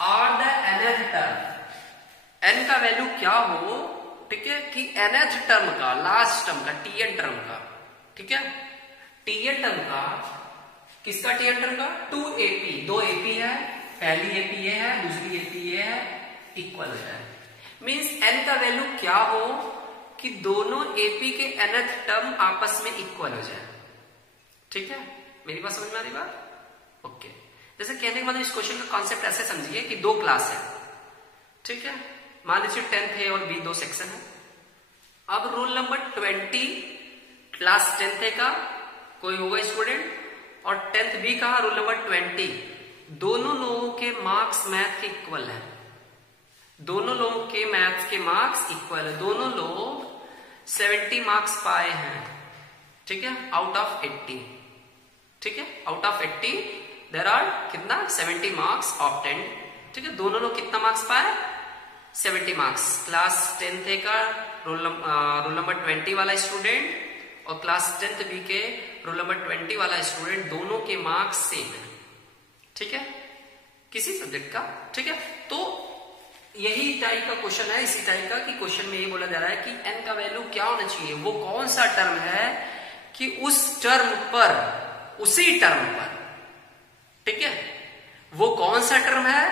Are the nth term, n का वैल्यू क्या हो, ठीक है, कि nth टर्म का, लास्ट टर्म का, tn टर्म का, ठीक है। tn टर्म का, किसका tn टर्म का, 2ap, 2 ap है, पहली ap ये है, दूसरी ap ये है, इक्वल है, मीन्स n का वैल्यू क्या हो कि दोनों ap के nth टर्म आपस में इक्वल हो जाए, ठीक है। मेरी बात समझ में आ रही बात? ओके। जैसे कहने के मतलब इस क्वेश्चन का कॉन्सेप्ट ऐसे समझिए कि 2 क्लास है, ठीक है। मान लीजिए 10th है और B 2 सेक्शन है। अब रोल नंबर 20 क्लास 10th है का कोई होगा स्टूडेंट, और 10th B का रोल नंबर 20, दोनों लोगों के मार्क्स मैथ के इक्वल है, दोनों लोगों के मैथ्स के मार्क्स इक्वल है, दोनों लोग 70 मार्क्स पाए हैं, ठीक है, आउट ऑफ 80, ठीक है, आउट ऑफ 80 देयर आर कितना 70 मार्क्स ऑब्टेन्ड, ठीक है। दोनों लोग कितना मार्क्स पाए 70 मार्क्स। क्लास 10th का रोल नंबर 20 वाला स्टूडेंट और क्लास 10th बी के रोल नंबर 20 वाला स्टूडेंट, दोनों के मार्क्स सेम है, ठीक है, किसी सब्जेक्ट का, ठीक है। तो यही टाइप का क्वेश्चन है, इसी टाइप का कि क्वेश्चन में ये बोला जा रहा है कि n का वैल्यू क्या होना चाहिए, वो कौन सा टर्म है कि उस टर्म पर, उसी टर्म पर, ठीक है, वो कौन सा टर्म है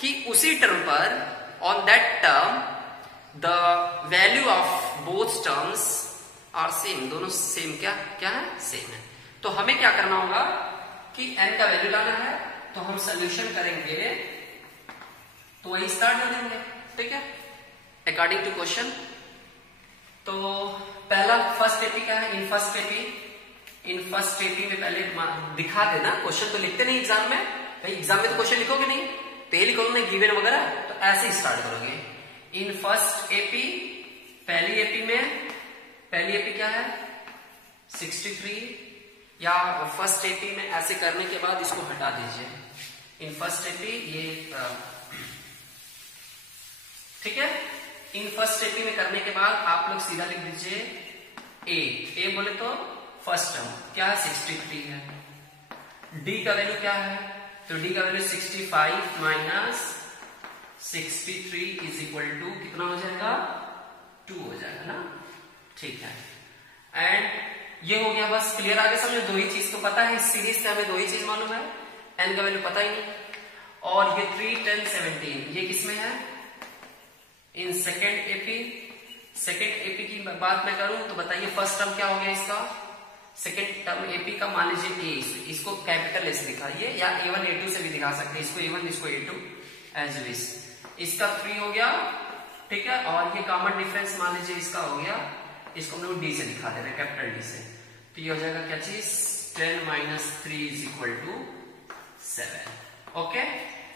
कि उसी टर्म पर on that term the value of both terms are same, दोनों सेम क्या क्या है, सेम है। तो हमें क्या करना होगा कि n का वैल्यू लाना है, तो हम सोल्यूशन करेंगे तो वही स्टार्ट कर देंगे, ठीक है, अकॉर्डिंग टू क्वेश्चन। तो पहला फर्स्ट एपी क्या है, इन फर्स्ट एपी में पहले दिखा देना, क्वेश्चन तो लिखते नहीं एग्जाम में, भाई एग्जाम में तो क्वेश्चन लिखोगे नहीं, तो लिखोगे ना गिवन वगैरह, तो ऐसे ही स्टार्ट करोगे। इन फर्स्ट एपी, पहली एपी क्या है 63, या फर्स्ट एपी में ऐसे करने के बाद इसको हटा दीजिए। इन फर्स्ट एपी ये ठीक है, इन फर्स्ट एपी में करने के बाद आप लोग सीधा लिख दीजिए ए बोले तो फर्स्ट टर्म क्या है 63 है। डी का वैल्यू क्या है, तो डी का value 65 minus 63 is equal to कितना हो जाएगा 2 हो जाएगा ना, ठीक है। एंड ये हो गया, बस क्लियर आगे समझो, दो ही चीज तो पता है, इस सीरीज से हमें दो ही चीज मालूम है, एन का वैल्यू पता ही नहीं। और ये 3, 10, 17 ये किसमें है, इन सेकेंड एपी की बात मैं करूं तो बताइए फर्स्ट टर्म क्या हो गया इसका, सेकेंड टर्म एपी का मान लीजिए ए, इसको कैपिटल एस दिखाइए, या A1 A2 से भी दिखा सकते हैं, इसको A1 इसको A2 एज विश। इसका 3 हो गया, ठीक है, और ये कॉमन डिफरेंस मान लीजिए इसका हो गया, इसको हम लोग डी से दिखा दे रहे हैं, कैपिटल डी से, तो ये हो जाएगा क्या चीज 10 minus 3 is equal to 7। Okay,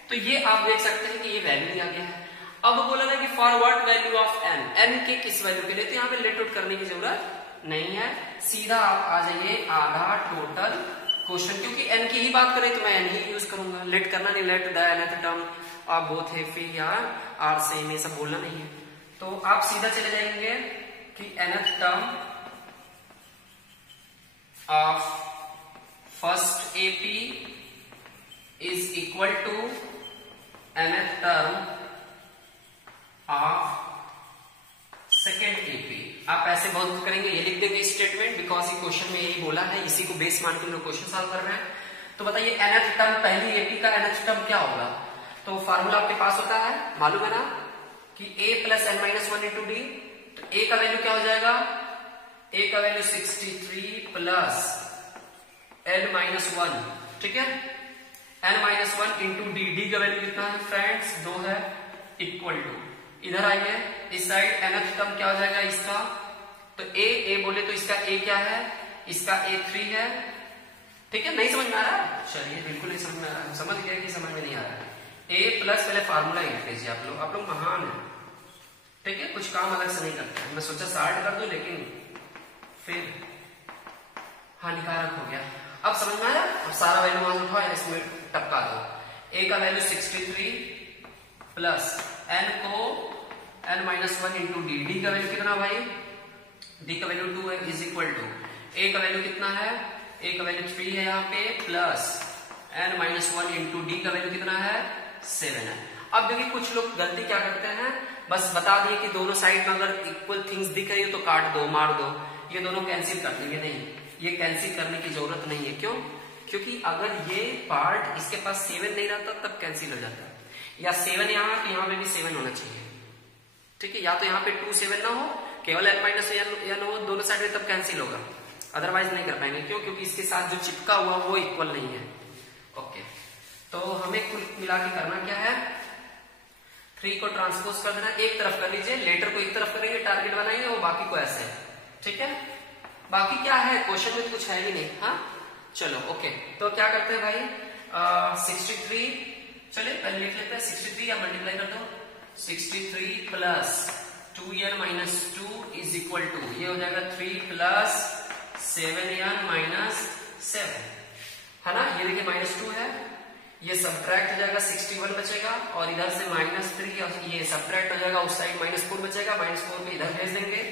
तो ये आप देख सकते हैं कि ये वैल्यू दिया गया है। अब बोला ना कि for what value of N, N के किस वैल्यू के लिए, तो यहाँ पे लेट आउट करने की जरूरत नहीं है, सीधा आप आ जाइए आधा टोटल क्वेश्चन, क्योंकि एन की ही बात करें तो मैं एन ही यूज करूंगा, लेट करना नहीं, let the nth term of both है फिर या आर सेम, ये सब बोलना नहीं है। तो आप सीधा चले जाएंगे कि nth term of first AP is equal to nth term of second AP. आप ऐसे बहुत करेंगे, ये लिख देंगे स्टेटमेंट, बिकॉज ये क्वेश्चन में यही बोला है, इसी को बेस मान के लोग क्वेश्चन सॉल्व कर रहे हैं। तो बताइए nth टर्म, पहली एपी का nth टर्म क्या होगा, तो फार्मूला आपके पास होता है, मालूम है ना कि a plus n minus 1 into D, तो a का वैल्यू क्या हो जाएगा, a का वैल्यू 63 प्लस n माइनस 1, ठीक है, n minus 1 into D, D का वैल्यू कितना है फ्रेंड्स 2 है, इक्वल टू, इधर आइए इस साइड nth टर्म क्या हो जाएगा इसका, तो a बोले तो इसका a क्या है, इसका a 3 है, ठीक है, नहीं समझ में आ रहा है, चलिए बिल्कुल नहीं समझ में आ रहा है, समझ गया कि समझ में नहीं आ रहा है। a प्लस पहले फार्मूला लिख लीजिए आप लोग महान है, ठीक है, कुछ काम अलग से नहीं करते, मैं सोचा स्टार्ट कर दूं लेकिन फिर हानिकारक हो गया। अब समझ में आया, अब सारा वैल्यू वहां से उठाओ, इसमें टपका दो, a का वैल्यू 63 प्लस n को n minus 1 into D, D का वैल्यू कितना भाई, डी का वैल्यू 2 है, इज इक्वल टू a का वैल्यू कितना है, a का वैल्यू 3 है यहाँ पे, plus n minus 1 into D का वैल्यू कितना है 7 है। अब देखिए कुछ लोग गलती क्या करते हैं, बस बता दिए कि दोनों साइड में अगर इक्वल थिंग्स दिख रही हो तो काट दो, मार दो, ये दोनों कैंसिल कर देंगे, नहीं, ये कैंसिल करने की जरूरत नहीं है। क्यों, क्योंकि अगर ये पार्ट इसके पास 7 नहीं रहता तब कैंसिल हो जाता है, या 7 यहाँ तो यहाँ पे भी 7 होना चाहिए, ठीक है, या तो यहाँ पे 2 7 ना हो, केवल n माइनस n हो दोनों साइड में, तब कैंसिल होगा, अदरवाइज नहीं कर पाएंगे। क्यों, क्योंकि इसके साथ जो चिपका हुआ वो इक्वल नहीं है। ओके, तो हमें कुल मिला के करना क्या है, 3 को ट्रांसपोज कर देना, एक तरफ कर लीजिए, लेटर को एक तरफ करेंगे, टारगेट बनाएंगे, और बाकी को ऐसे, ठीक है, बाकी क्या है क्वेश्चन में तो कुछ है भी नहीं। हाँ चलो ओके, तो क्या करते हैं भाई 63, चलिए पहले लिख लेते हैं 63 या मल्टीप्लाई कर दो, 63 plus 2n minus 2 is equal to, ये हो जाएगा 3 प्लस 7n माइनस 7, है ना। ये देखिए -2 है, ये सब्ट्रैक्ट हो जाएगा 61 बचेगा, और इधर से -3 और ये सब्ट्रैक्ट हो जाएगा, उस साइड -4 बचेगा, -4 पे इधर भेज देंगे।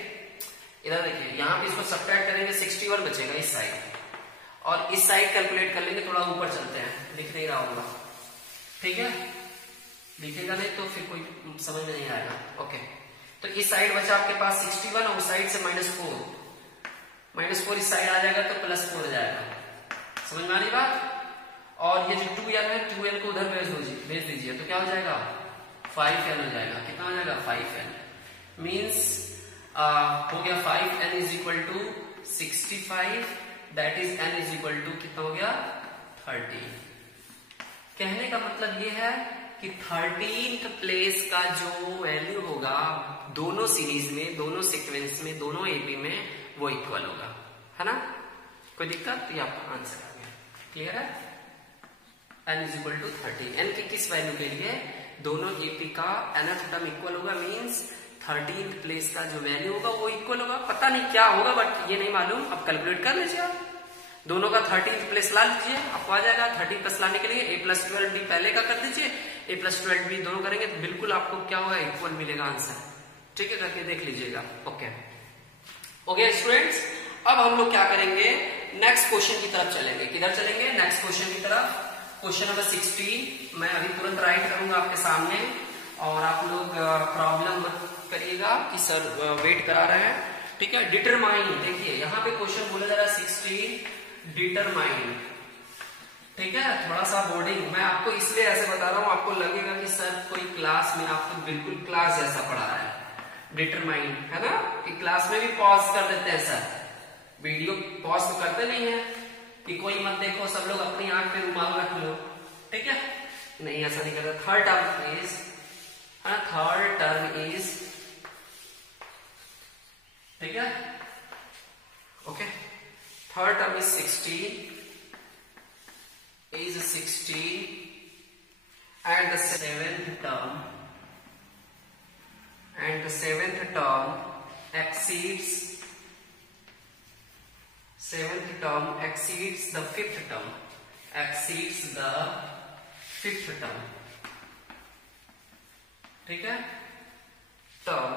इधर देखिए यहाँ पे इसको सब्ट्रैक्ट करेंगे 61 बचेगा इस साइड, और इस साइड कैलकुलेट कर लेंगे। थोड़ा ऊपर चलते हैं, दिख नहीं रहा होगा, ठीक है, दिखेगा नहीं तो फिर कोई समझ में नहीं आएगा। ओके, तो इस साइड बचा आपके पास 61 और उस साइड से -4 इस साइड आ जाएगा तो +4 हो जाएगा। समझ में आ रही बात। और ये जो 2n है, 2n को उधर भेज दीजिए तो क्या हो जाएगा 5n हो जाएगा। कितना हो जाएगा 5n, मीन्स हो गया 5n is equal to 65, that is n is equal to कितना हो गया 30। कहने का मतलब ये है कि 13th प्लेस का जो वैल्यू होगा दोनों सीरीज में, दोनों सीक्वेंस में, दोनों एपी में, वो इक्वल होगा, है ना। कोई दिक्कत, ये आपका आंसर आ गया। क्लियर है। n is equal to 30, n के किस वैल्यू के लिए, दोनों एपी का nth टर्म इक्वल होगा, मीन्स 13th प्लेस का जो वैल्यू होगा वो इक्वल होगा। पता नहीं क्या होगा, बट ये नहीं मालूम, अब कैलकुलेट कर लीजिए आप। दोनों का 13th प्लेस ला लीजिए, आपको आ जाएगा। 13 प्लस लाने के लिए a प्लस 12b पहले का कर दीजिए, a प्लस 12b दोनों करेंगे तो बिल्कुल आपको क्या होगा इक्वल मिलेगा आंसर। ठीक है, करके देख लीजिएगा। ओके स्टूडेंट्स, अब हम लोग क्या करेंगे, नेक्स्ट क्वेश्चन की तरफ चलेंगे। किधर चलेंगे, नेक्स्ट क्वेश्चन की तरफ। क्वेश्चन नंबर 16 मैं अभी तुरंत राइट करूंगा आपके सामने, और आप लोग प्रॉब्लम मत करिएगा कि सर वेट करा रहे हैं। ठीक है, डिटरमाइन, देखिए यहाँ पे क्वेश्चन बोला जा रहा है 16 डिटरमाइन। ठीक है, थोड़ा सा बोर्डिंग मैं आपको इसलिए ऐसे बता रहा हूँ, आपको लगेगा कि सर कोई क्लास में आपको बिल्कुल क्लास जैसा पढ़ा रहा है। डिटरमाइन है ना, कि क्लास में भी पॉज कर देते हैं सर, वीडियो पॉज तो करते नहीं है कि कोई मत देखो, सब लोग अपनी आंख पे रुमाल रख लो। ठीक है, नहीं ऐसा नहीं करता। थर्ड टर्म इज ठीक है, okay, third term is 16 and the seventh term exceeds the fifth term, ठीक है, term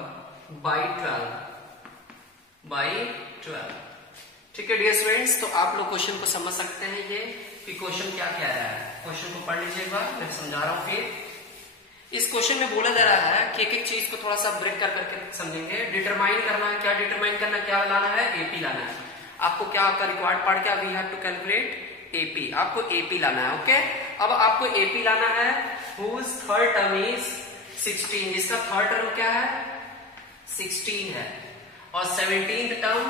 by 12। ठीक है डियर स्टूडेंट्स, तो आप लोग क्वेश्चन को समझ सकते हैं ये कि क्वेश्चन क्या क्या है। क्वेश्चन को पढ़ लीजिए एक बार, मैं समझा रहा हूं। फिर इस क्वेश्चन में बोला जा रहा है कि एक एक चीज को थोड़ा सा ब्रेक कर करके समझेंगे। डिटरमाइन करना है, क्या डिटरमाइन करना है, क्या लाना है, एपी लाना है। आपको क्या आपका रिक्वायर्ड पढ़ के we have to calculate AP, आपको एपी लाना है। ओके, अब आपको एपी लाना है हुज थर्ड टर्म इज 16, जिसका थर्ड टर्म क्या है 16 है, और 17th टर्म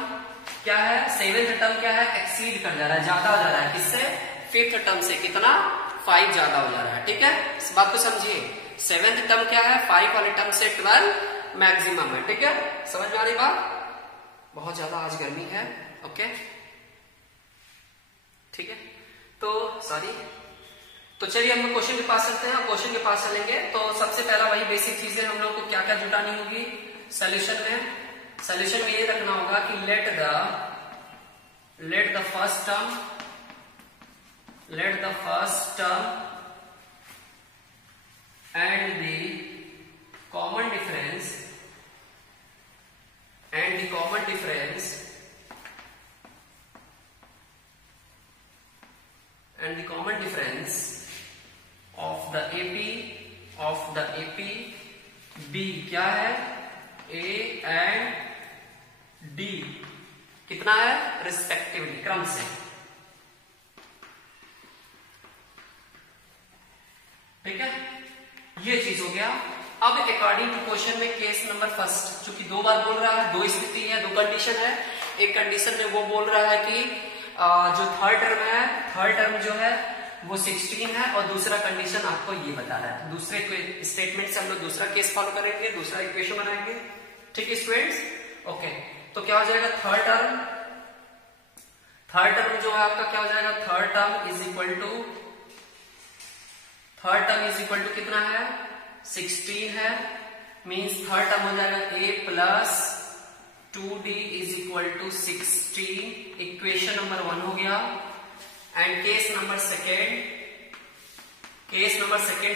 क्या है, 7th टर्म क्या है, एक्सीड कर जा रहा है, ज्यादा हो जा रहा है, किससे, 5th टर्म से। कितना, 5 ज्यादा हो जा रहा है। ठीक है, इस बात को समझिए। 7th टर्म क्या है, 5 वाले टर्म से 12 मैक्सिमम है। ठीक है, समझ में आ रही बात। बहुत ज्यादा आज गर्मी है। ओके, ठीक है, तो सॉरी, तो चलिए हम लोग क्वेश्चन के पास चलते हैं। क्वेश्चन के पास चलेंगे तो सबसे पहला वही बेसिक चीजें हम लोग को क्या क्या जुटानी होगी सोल्यूशन में। सोल्यूशन में ये रखना होगा कि let the first term and the common difference of the AP B क्या है, A and D कितना है रिस्पेक्टिवली, क्रम से। ठीक है, ये चीज हो गया। अब अकॉर्डिंग टू क्वेश्चन में केस नंबर फर्स्ट, चूंकि 2 बार बोल रहा है, 2 स्थिति है, 2 कंडीशन है। एक कंडीशन में वो बोल रहा है कि जो थर्ड टर्म जो है वो 16 है, और दूसरा कंडीशन आपको ये बता रहा है। दूसरे स्टेटमेंट से हम लोग दूसरा केस फॉलो करेंगे, दूसरा इक्वेशन बनाएंगे। ठीक है स्टूडेंट्स, ओके, तो क्या हो जाएगा थर्ड टर्म जो है आपका क्या हो जाएगा, third term is equal to कितना है 16 है, मीन्स थर्ड टर्म हो जाएगा a plus 2d is equal to 16। Equation number 1 हो गया। एंड केस नंबर सेकेंड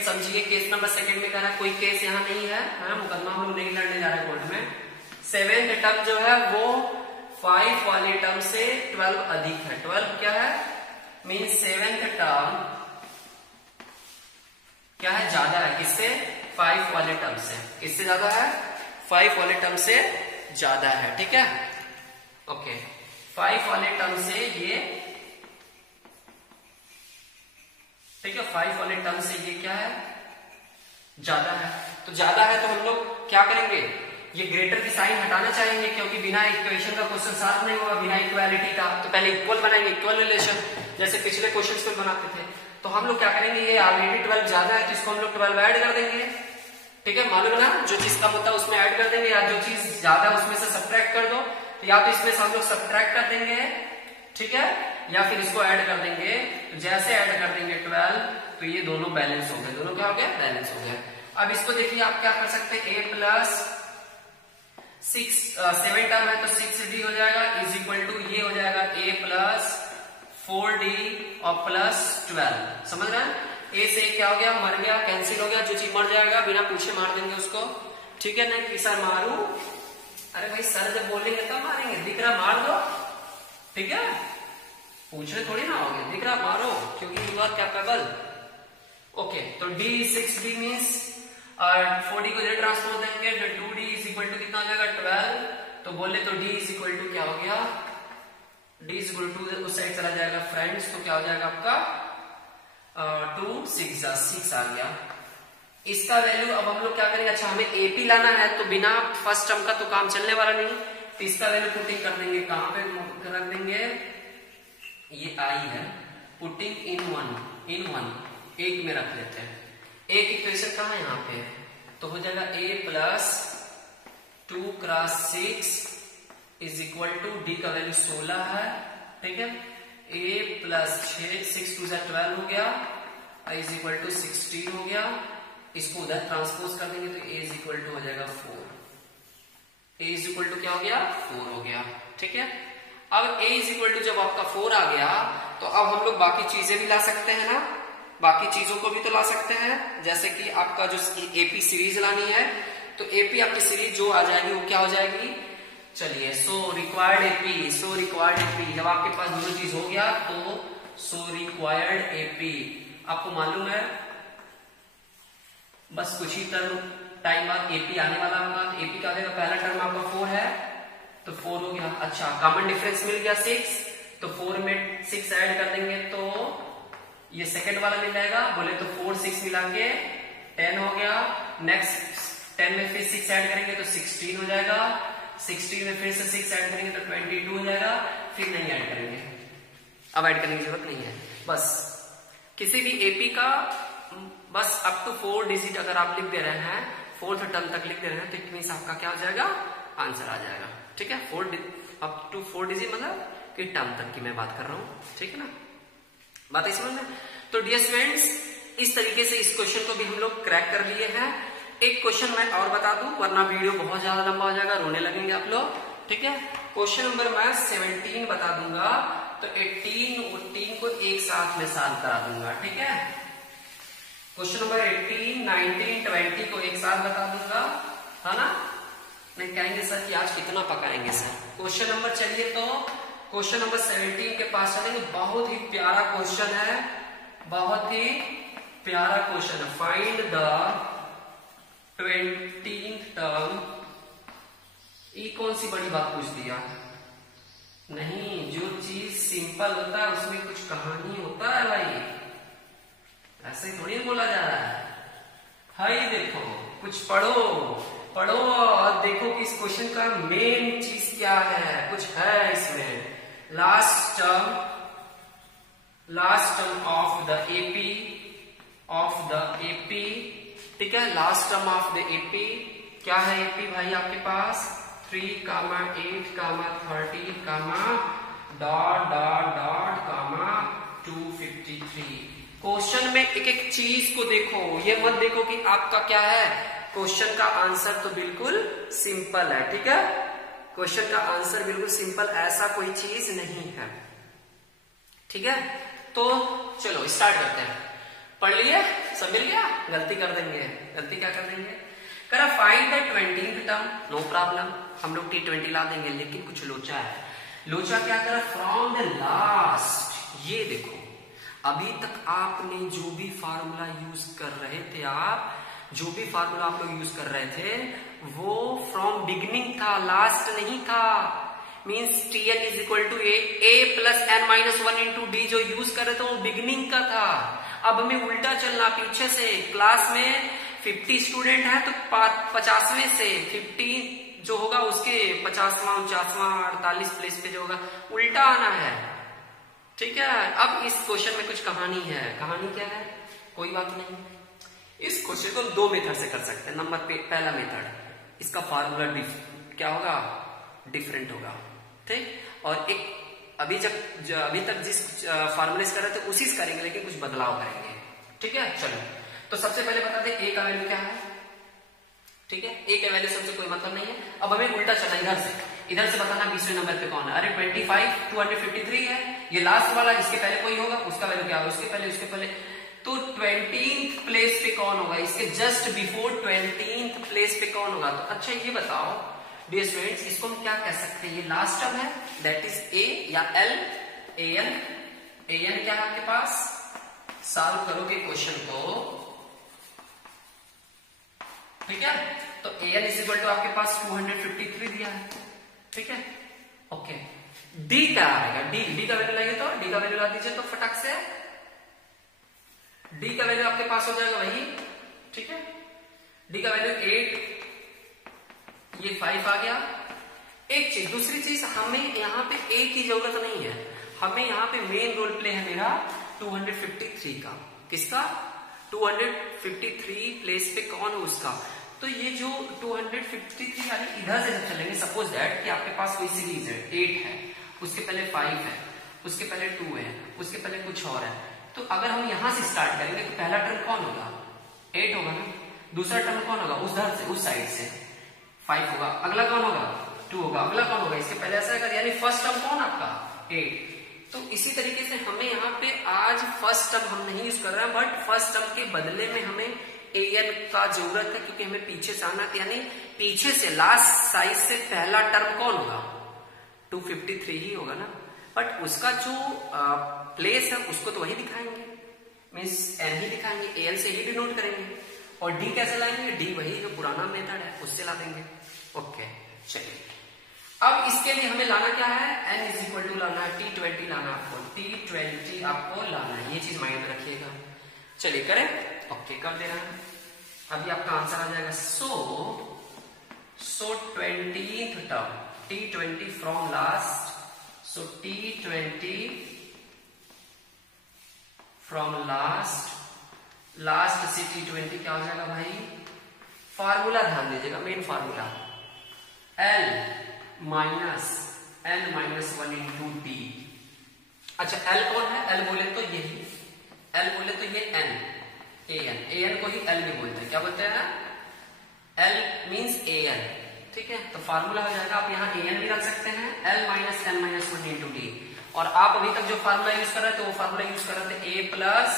समझिए, केस नंबर सेकेंड में कह रहा है कोई केस यहाँ नहीं है, मुकदमा हम लोग नहीं लड़ने जा रहे कोर्ट में। सेवेंथ टर्म जो है वो 5 वाले टर्म से 12 अधिक है। 12 क्या है, मीन्स सेवेंथ टर्म क्या है, ज्यादा है किससे, 5 वाले टर्म से। किससे ज्यादा है, 5 वाले टर्म से ज्यादा है। ठीक है, ओके, 5 वाले टर्म से ये, ठीक है, 5 वाले टर्म से ये क्या है, ज्यादा है। तो ज्यादा है तो हम लोग क्या करेंगे, ये ग्रेटर की साइन हटाना चाहेंगे, क्योंकि बिना इक्वेशन का क्वेश्चन सॉल्व नहीं होगा, बिना इक्वालिटी का। तो पहले इक्वल बनाएंगे, इक्वल रिलेशन, जैसे पिछले क्वेश्चंस में बनाते थे। तो हम लोग क्या करेंगे, ये ऑलरेडी 12 ज्यादा है तो इसको हम लोग 12 ऐड कर देंगे। ठीक है, मालूम ना, जो चीज कम होता है उसमें ऐड कर देंगे, या जो चीज ज्यादा उसमें से सब्ट्रैक्ट कर दो। तो या तो इसमें से हम लोग सब्ट्रैक्ट कर देंगे, ठीक है, या फिर इसको ऐड कर देंगे। तो जैसे ऐड कर देंगे 12, तो ये दोनों बैलेंस हो गए, दोनों क्या हो गया, बैलेंस हो गया। अब इसको देखिए आप क्या कर सकते हैं, a प्लस 7 टर्म है तो 6d हो जाएगा, इज इक्वल टू ये हो जाएगा a प्लस 4d और प्लस 12। समझ रहे हैं, a से क्या हो गया, मर गया, कैंसिल हो गया, जो चीज मर जाएगा बिना पूछे मार देंगे उसको। ठीक है, नहीं कि सर मारू, अरे भाई सर जब बोलेंगे तब मारेंगे, दिख रहा मार दो। ठीक है, पूछने थोड़ी ना होगे, दिख रहा मारो, क्योंकि यू आर कैपेबल। ओके, तो d 6d मीन्स 4d को इधर ट्रांसपोज देंगे तो 2d इज इक्वल टू कितना हो जाएगा, 12। तो बोले तो d इज इक्वल टू क्या हो गया, d इज इक्वल टू उस साइड चला जाएगा फ्रेंड्स, तो क्या हो जाएगा आपका 2 6 आ गया। इसका वैल्यू अब हम लोग क्या करेंगे, अच्छा हमें AP लाना है तो बिना फर्स्ट टर्म का तो काम चलने वाला नहीं, तो इसका वैल्यू पुटिंग कर देंगे, कहां पे रख देंगे, ये I है, पुटिंग इन वन एक में रख लेते हैं। एक इक्वेशन कहां है, यहाँ पे, तो हो जाएगा a plus 2 cross 6 is equal to d का वैल्यू 16 है। ठीक है, a प्लस 6 2 से 12 हो गया, इज इक्वल टू 16 हो गया। इसको उधर ट्रांसपोज कर देंगे तो a इज इक्वल टू हो जाएगा 4। a इज इक्वल टू क्या हो गया, 4 हो गया। ठीक है, अब a इज इक्वल टू जब आपका 4 आ गया, तो अब हम लोग बाकी चीजें भी ला सकते हैं ना, बाकी चीजों को भी तो ला सकते हैं। जैसे कि आपका जो AP सीरीज लानी है, तो AP आपकी सीरीज जो आ जाएगी वो क्या हो जाएगी, चलिए, सो रिक्वायर्ड AP, जब आपके पास दोनों चीज हो गया तो सो रिक्वायर्ड AP, आपको मालूम है बस कुछ ही टाइम बाद AP आने वाला होगा। तो AP का देगा, पहला टर्म आपका 4 है तो 4 हो गया। अच्छा, कॉमन डिफरेंस मिल गया 6, तो 4 में 6 ऐड कर देंगे तो ये सेकंड वाला मिल जाएगा। बोले तो 4 6 मिला के 10 हो गया। नेक्स्ट 10 में फिर 6 ऐड करेंगे तो 16 हो जाएगा। 16 में फिर से 6 ऐड करेंगे तो 22 हो जाएगा। फिर नहीं ऐड करेंगे, अब ऐड करने की जरूरत नहीं है। बस किसी भी AP का बस अप टू 4 डिजिट अगर आप लिख दे रहे हैं, 4th टर्म तक लिख दे रहे हैं, तो इट मींस आपका क्या हो जाएगा, आंसर आ जाएगा। ठीक है, अप टू 4 डिजिट मतलब कि टर्म तक की मैं बात कर रहा हूं। ठीक है ना, बात है समझ में। तो डियर स्टूडेंट्स, इस तरीके से इस क्वेश्चन को भी हम लोग क्रैक कर लिए हैं। एक क्वेश्चन मैं और बता दूं, वरना वीडियो बहुत ज्यादा लंबा हो जाएगा, रोने लगेंगे आप लोग। ठीक है, क्वेश्चन नंबर मैं 17 बता दूंगा, तो 18 को एक साथ में सॉल्व करा दूंगा। ठीक है, क्वेश्चन नंबर 18, 19, 20 को एक साथ बता दूंगा, है ना। नहीं कहेंगे सर कि आज कितना पकाएंगे सर। क्वेश्चन नंबर, चलिए तो क्वेश्चन नंबर 17 के पास चलेंगे। बहुत ही प्यारा क्वेश्चन है, बहुत ही प्यारा क्वेश्चन है। Find the 20th term. ये कौन सी बड़ी बात पूछ दिया, नहीं, जो चीज सिंपल होता है उसमें कुछ कहानी होता है भाई, ऐसे थोड़ी बोला जा रहा है। हाई देखो, कुछ पढ़ो और देखो कि इस क्वेश्चन का मेन चीज क्या है, कुछ है इसमें। Last term of the AP, ठीक है, last term of the AP क्या है। AP भाई आपके पास 3, 8, 13, डॉट 253। क्वेश्चन में एक एक चीज को देखो, ये मत देखो कि आपका क्या है, क्वेश्चन का आंसर तो बिल्कुल सिंपल है, ठीक है। क्वेश्चन का आंसर बिल्कुल सिंपल, ऐसा कोई चीज नहीं है, ठीक है। तो चलो स्टार्ट करते हैं। पढ़ लिए, सब मिल गया। गलती कर देंगे, गलती क्या कर देंगे, करा find the 20th term, no problem, हम लोग T20 ला देंगे, लेकिन कुछ लोचा है। लोचा क्या करा, फ्रॉम द लास्ट। ये देखो अभी तक आपने जो भी फार्मूला यूज कर रहे थे, जो भी फार्मूला आप लोग यूज कर रहे थे वो फ्रॉम बिगिनिंग था, लास्ट नहीं था। Means Tn is equal to A plus n minus 1 into D जो यूज कर रहे थे वो बिगिनिंग का था। अब हमें उल्टा चलना, पीछे से। क्लास में 50 स्टूडेंट है तो 50वें से 50 जो होगा उसके 50वां 49वां 48 प्लेस पे जो होगा उल्टा आना है, ठीक है। अब इस क्वेश्चन में कुछ कहानी है। कहानी क्या है, कोई बात नहीं। इस क्वेश्चन को 2 मेथड से कर सकते हैं। नंबर पहला मेथड, इसका फार्मूला क्या होगा, डिफरेंट होगा, ठीक। और एक अभी तक जिस फार्मूले से कर रहे थे उसी से करेंगे, लेकिन कुछ बदलाव करेंगे, ठीक है। चलो तो सबसे पहले बता दें ए का वैल्यू क्या है, ठीक है। ए का वैल्यू सबसे कोई मतलब नहीं है। अब हमें उल्टा चलना, इधर से बताना 20वें नंबर पे कौन है। अरे 25 253 है, ये लास्ट वाला, इसके पहले कोई होगा, उसका वैल्यू क्या होगा, उसके पहले तो 20th प्लेस पे कौन होगा, इसके जस्ट बिफोर 20th प्लेस पे कौन होगा। तो अच्छा ये बताओ डियर स्टूडेंट्स, इसको हम क्या कह सकते हैं, ये लास्ट टर्म है, दैट इज ए या एल, एन क्या है आपके पास, सॉल्व करोगे क्वेश्चन को, ठीक है। तो एन इज इक्वल टू आपके पास 253 दिया है, ठीक है, ओके। डी क्या आएगा, डी का वैल्यू लाइए, तो डी का वैल्यू ला दीजिए, तो फटाक से डी का वैल्यू आपके पास हो जाएगा वही, ठीक है। डी का वैल्यू 8, ये 5 आ गया। एक चीज, दूसरी चीज, हमें यहाँ पे ए की जरूरत नहीं है, हमें यहाँ पे मेन रोल प्ले है मेरा 253 का। किसका, 253 प्लेस पे कौन है उसका। तो ये जो 253 यानी इधर से जब चलेंगे, सपोज दैट कि आपके पास कोई सीरीज है, 8 है, उसके पहले 5 है, उसके पहले 2 है, उसके पहले कुछ और है, तो अगर हम यहां से स्टार्ट करेंगे तो पहला टर्म कौन होगा, 8 होगा ना। दूसरा टर्म कौन होगा, उधर से, उस साइड से 5 होगा। अगला कौन होगा, 2 होगा। अगला कौन होगा, इसके पहले ऐसा है, यानी फर्स्ट टर्म कौन आपका 8। तो इसी तरीके से हमें यहाँ पे आज फर्स्ट टर्म हम नहीं यूज कर रहे हैं, बट फर्स्ट टर्म के बदले में हमें an का जरूरत है, क्योंकि हमें पीछे से आना, यानी पीछे से लास्ट साइड से पहला टर्म कौन होगा, 253 ही होगा ना। बट उसका जो प्लेस है उसको तो वही दिखाएंगे, मीन्स n ही दिखाएंगे, an से ही डिनोट करेंगे। और d कैसे लाएंगे, d वही जो पुराना मेथड है उससे ला देंगे, ओके। चलिए अब इसके लिए हमें लाना क्या है, n इज इक्वल टू लाना है T20 लाना, आपको T20 आपको लाना है, ये चीज माइंड में रखिएगा। चलिए करें, ओके कर देना है, अभी आपका आंसर आ जाएगा। सो 20th term T20 from last, so T20 from last से T20 क्या हो जाएगा भाई, फार्मूला ध्यान दीजिएगा, main formula L minus n minus 1 into D. अच्छा L कौन है, L बोले तो यही, L बोले तो ये n, an को ही L भी बोलते हैं, क्या बोलते हैं, L मीन्स an, ठीक है। तो फार्मूला हो जाएगा, आप यहाँ an भी रख सकते हैं, L minus n minus 1 into D. और आप अभी तक जो फार्मूला यूज कर रहे थे वो फार्मूला यूज कर रहे थे a plus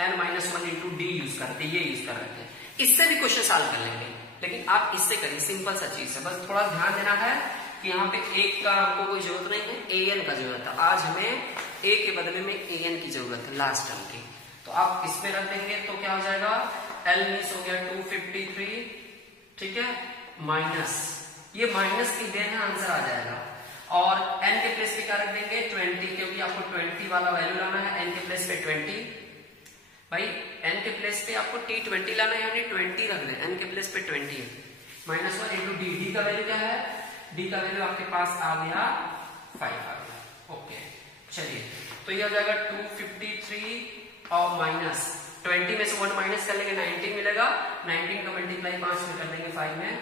n minus 1 into D use कर रहे थे, ये यूज कर रहे थे। इससे भी क्वेश्चन सॉल्व कर लेंगे, लेकिन आप इससे करिए, सिंपल सा चीज है, बस थोड़ा ध्यान देना है कि यहाँ पे एक का आपको कोई जरूरत नहीं है, an का जरूरत है। आज हमें a के बदले में an की जरूरत है लास्ट टर्म की, तो आप इसमें रख देंगे तो क्या हो जाएगा, L मीन्स हो गया 253, ठीक है, माइनस, ये माइनस की देन है, आंसर आ जाएगा। और n के प्लेस पे क्या रख देंगे, 20, क्योंकि आपको 20 वाला वैल्यू लाना है, n के प्लेस पे 20, भाई n के प्लेस पे आपको T20 लाना है, यानी 20 रख दें, n के प्लेस पे 20 है, माइनस 1 इंटू डी। डी का वैल्यू क्या है, डी का वैल्यू आपके पास आ गया 5 आ गया, ओके। चलिए तो ये हो जाएगा 253 और माइनस 20 में से 1 माइनस कर लेंगे, 19 मिलेगा, 19 का मल्टीप्लाई 5 में कर देंगे 5 में,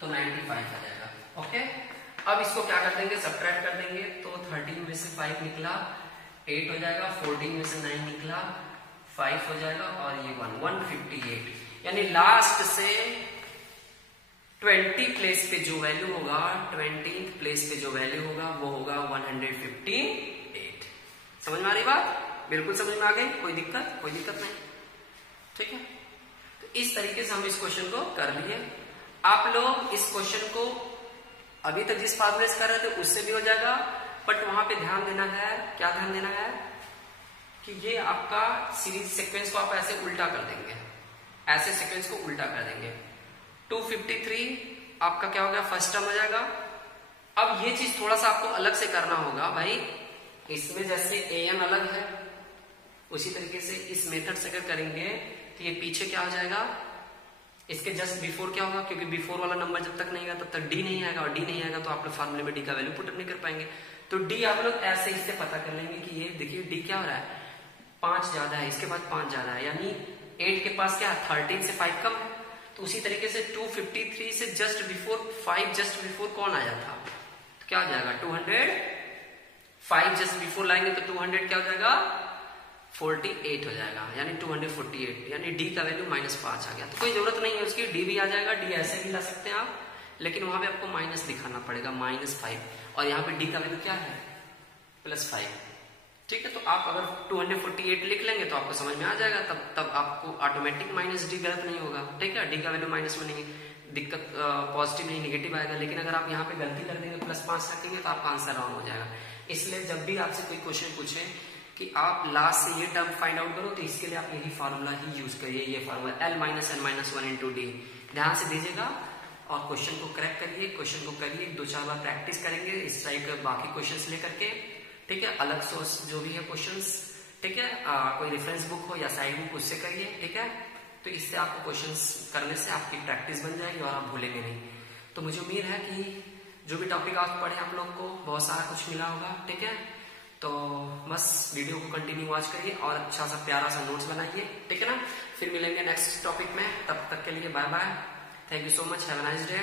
तो 95 आ जाएगा, ओके। अब इसको क्या कर देंगे, सब्ट्रैक्ट कर देंगे, तो 13 में से 5 निकला 8 हो जाएगा, 14 में से 9 निकला 5 हो जाएगा, और ये 158। यानी लास्ट से 20 प्लेस पे जो वैल्यू होगा, 20th प्लेस पे जो वैल्यू होगा वो होगा 158। समझ में आ रही बात? बिल्कुल समझ में आ गई, कोई दिक्कत नहीं, ठीक है। तो इस तरीके से हम इस क्वेश्चन को कर लिए। आप लोग इस क्वेश्चन को अभी तक जिस फार्मूले से कर रहे थे उससे भी हो जाएगा, बट वहां पे ध्यान देना है, क्या ध्यान देना है कि ये आपका सीरीज सीक्वेंस को आप ऐसे उल्टा कर देंगे, ऐसे सीक्वेंस को उल्टा कर देंगे। 253 आपका क्या हो गया, फर्स्ट टर्म हो जाएगा। अब ये चीज थोड़ा सा आपको अलग से करना होगा भाई, इसमें जैसे an अलग है उसी तरीके से इस मेथड से अगर करेंगे तो ये पीछे क्या हो जाएगा, इसके जस्ट बिफोर क्या होगा, क्योंकि बिफोर वाला नंबर जब तक नहीं आएगा तब तक डी नहीं आएगा, और डी नहीं आएगा तो आप लोग फार्मूले में डी का वैल्यू पुटअप नहीं कर पाएंगे। तो डी आप लोग ऐसे इससे पता कर लेंगे कि ये देखिए डी क्या हो रहा है, 5 ज्यादा है, इसके बाद 5 ज्यादा है, यानी 8 के पास क्या है, 13 से 5 कम है। तो उसी तरीके से 253 से जस्ट बिफोर 5 जस्ट बिफोर कौन आया था, तो क्या हो जाएगा 205 जस्ट बिफोर लाएंगे तो 200 क्या हो जाएगा 48 हो जाएगा, यानी 248, यानी डी का वैल्यू -5 आ गया। तो कोई जरूरत नहीं है उसकी, डी भी आ जाएगा, डी ऐसे भी ला सकते हैं आप, लेकिन वहां पे आपको माइनस दिखाना पड़ेगा, -5, और यहाँ पे डी का वैल्यू क्या है +5, ठीक है। तो आप अगर 248 लिख लेंगे तो आपको समझ में आ जाएगा, तब आपको ऑटोमेटिक -डी गलत नहीं होगा, ठीक है। डी का वैल्यू माइनस में नहीं दिक्कत, पॉजिटिव नहीं नेगेटिव आएगा, लेकिन अगर आप यहाँ पे गलती कर देंगे +5 रखेंगे तो आपका आंसर रॉन्ग हो जाएगा। इसलिए जब भी आपसे कोई क्वेश्चन पूछे कि आप लास्ट से ये टर्म फाइंड आउट करो तो इसके लिए आप यही फार्मूला ही यूज करिए, ये फार्मूला L-n-1 × d, ध्यान से दीजिएगा और क्वेश्चन को क्रैक करिए, क्वेश्चन को करिए, 2-4 बार प्रैक्टिस करेंगे इस टाइप के बाकी क्वेश्चंस लेकर के, ठीक है। अलग सोर्स जो भी है क्वेश्चंस, ठीक है, कोई रेफरेंस बुक हो या साइड बुक उससे करिए, ठीक है। तो इससे आपको क्वेश्चंस करने से आपकी प्रैक्टिस बन जाएगी और आप भूलेंगे नहीं। तो मुझे उम्मीद है कि जो भी टॉपिक आप पढ़े आप लोग को बहुत सारा कुछ मिला होगा, ठीक है। तो बस वीडियो को कंटिन्यू वॉच करिए और अच्छा सा प्यारा सा नोट्स बनाइए, ठीक है ना। फिर मिलेंगे नेक्स्ट टॉपिक में, तब तक के लिए bye bye, thank you so much, have a nice day.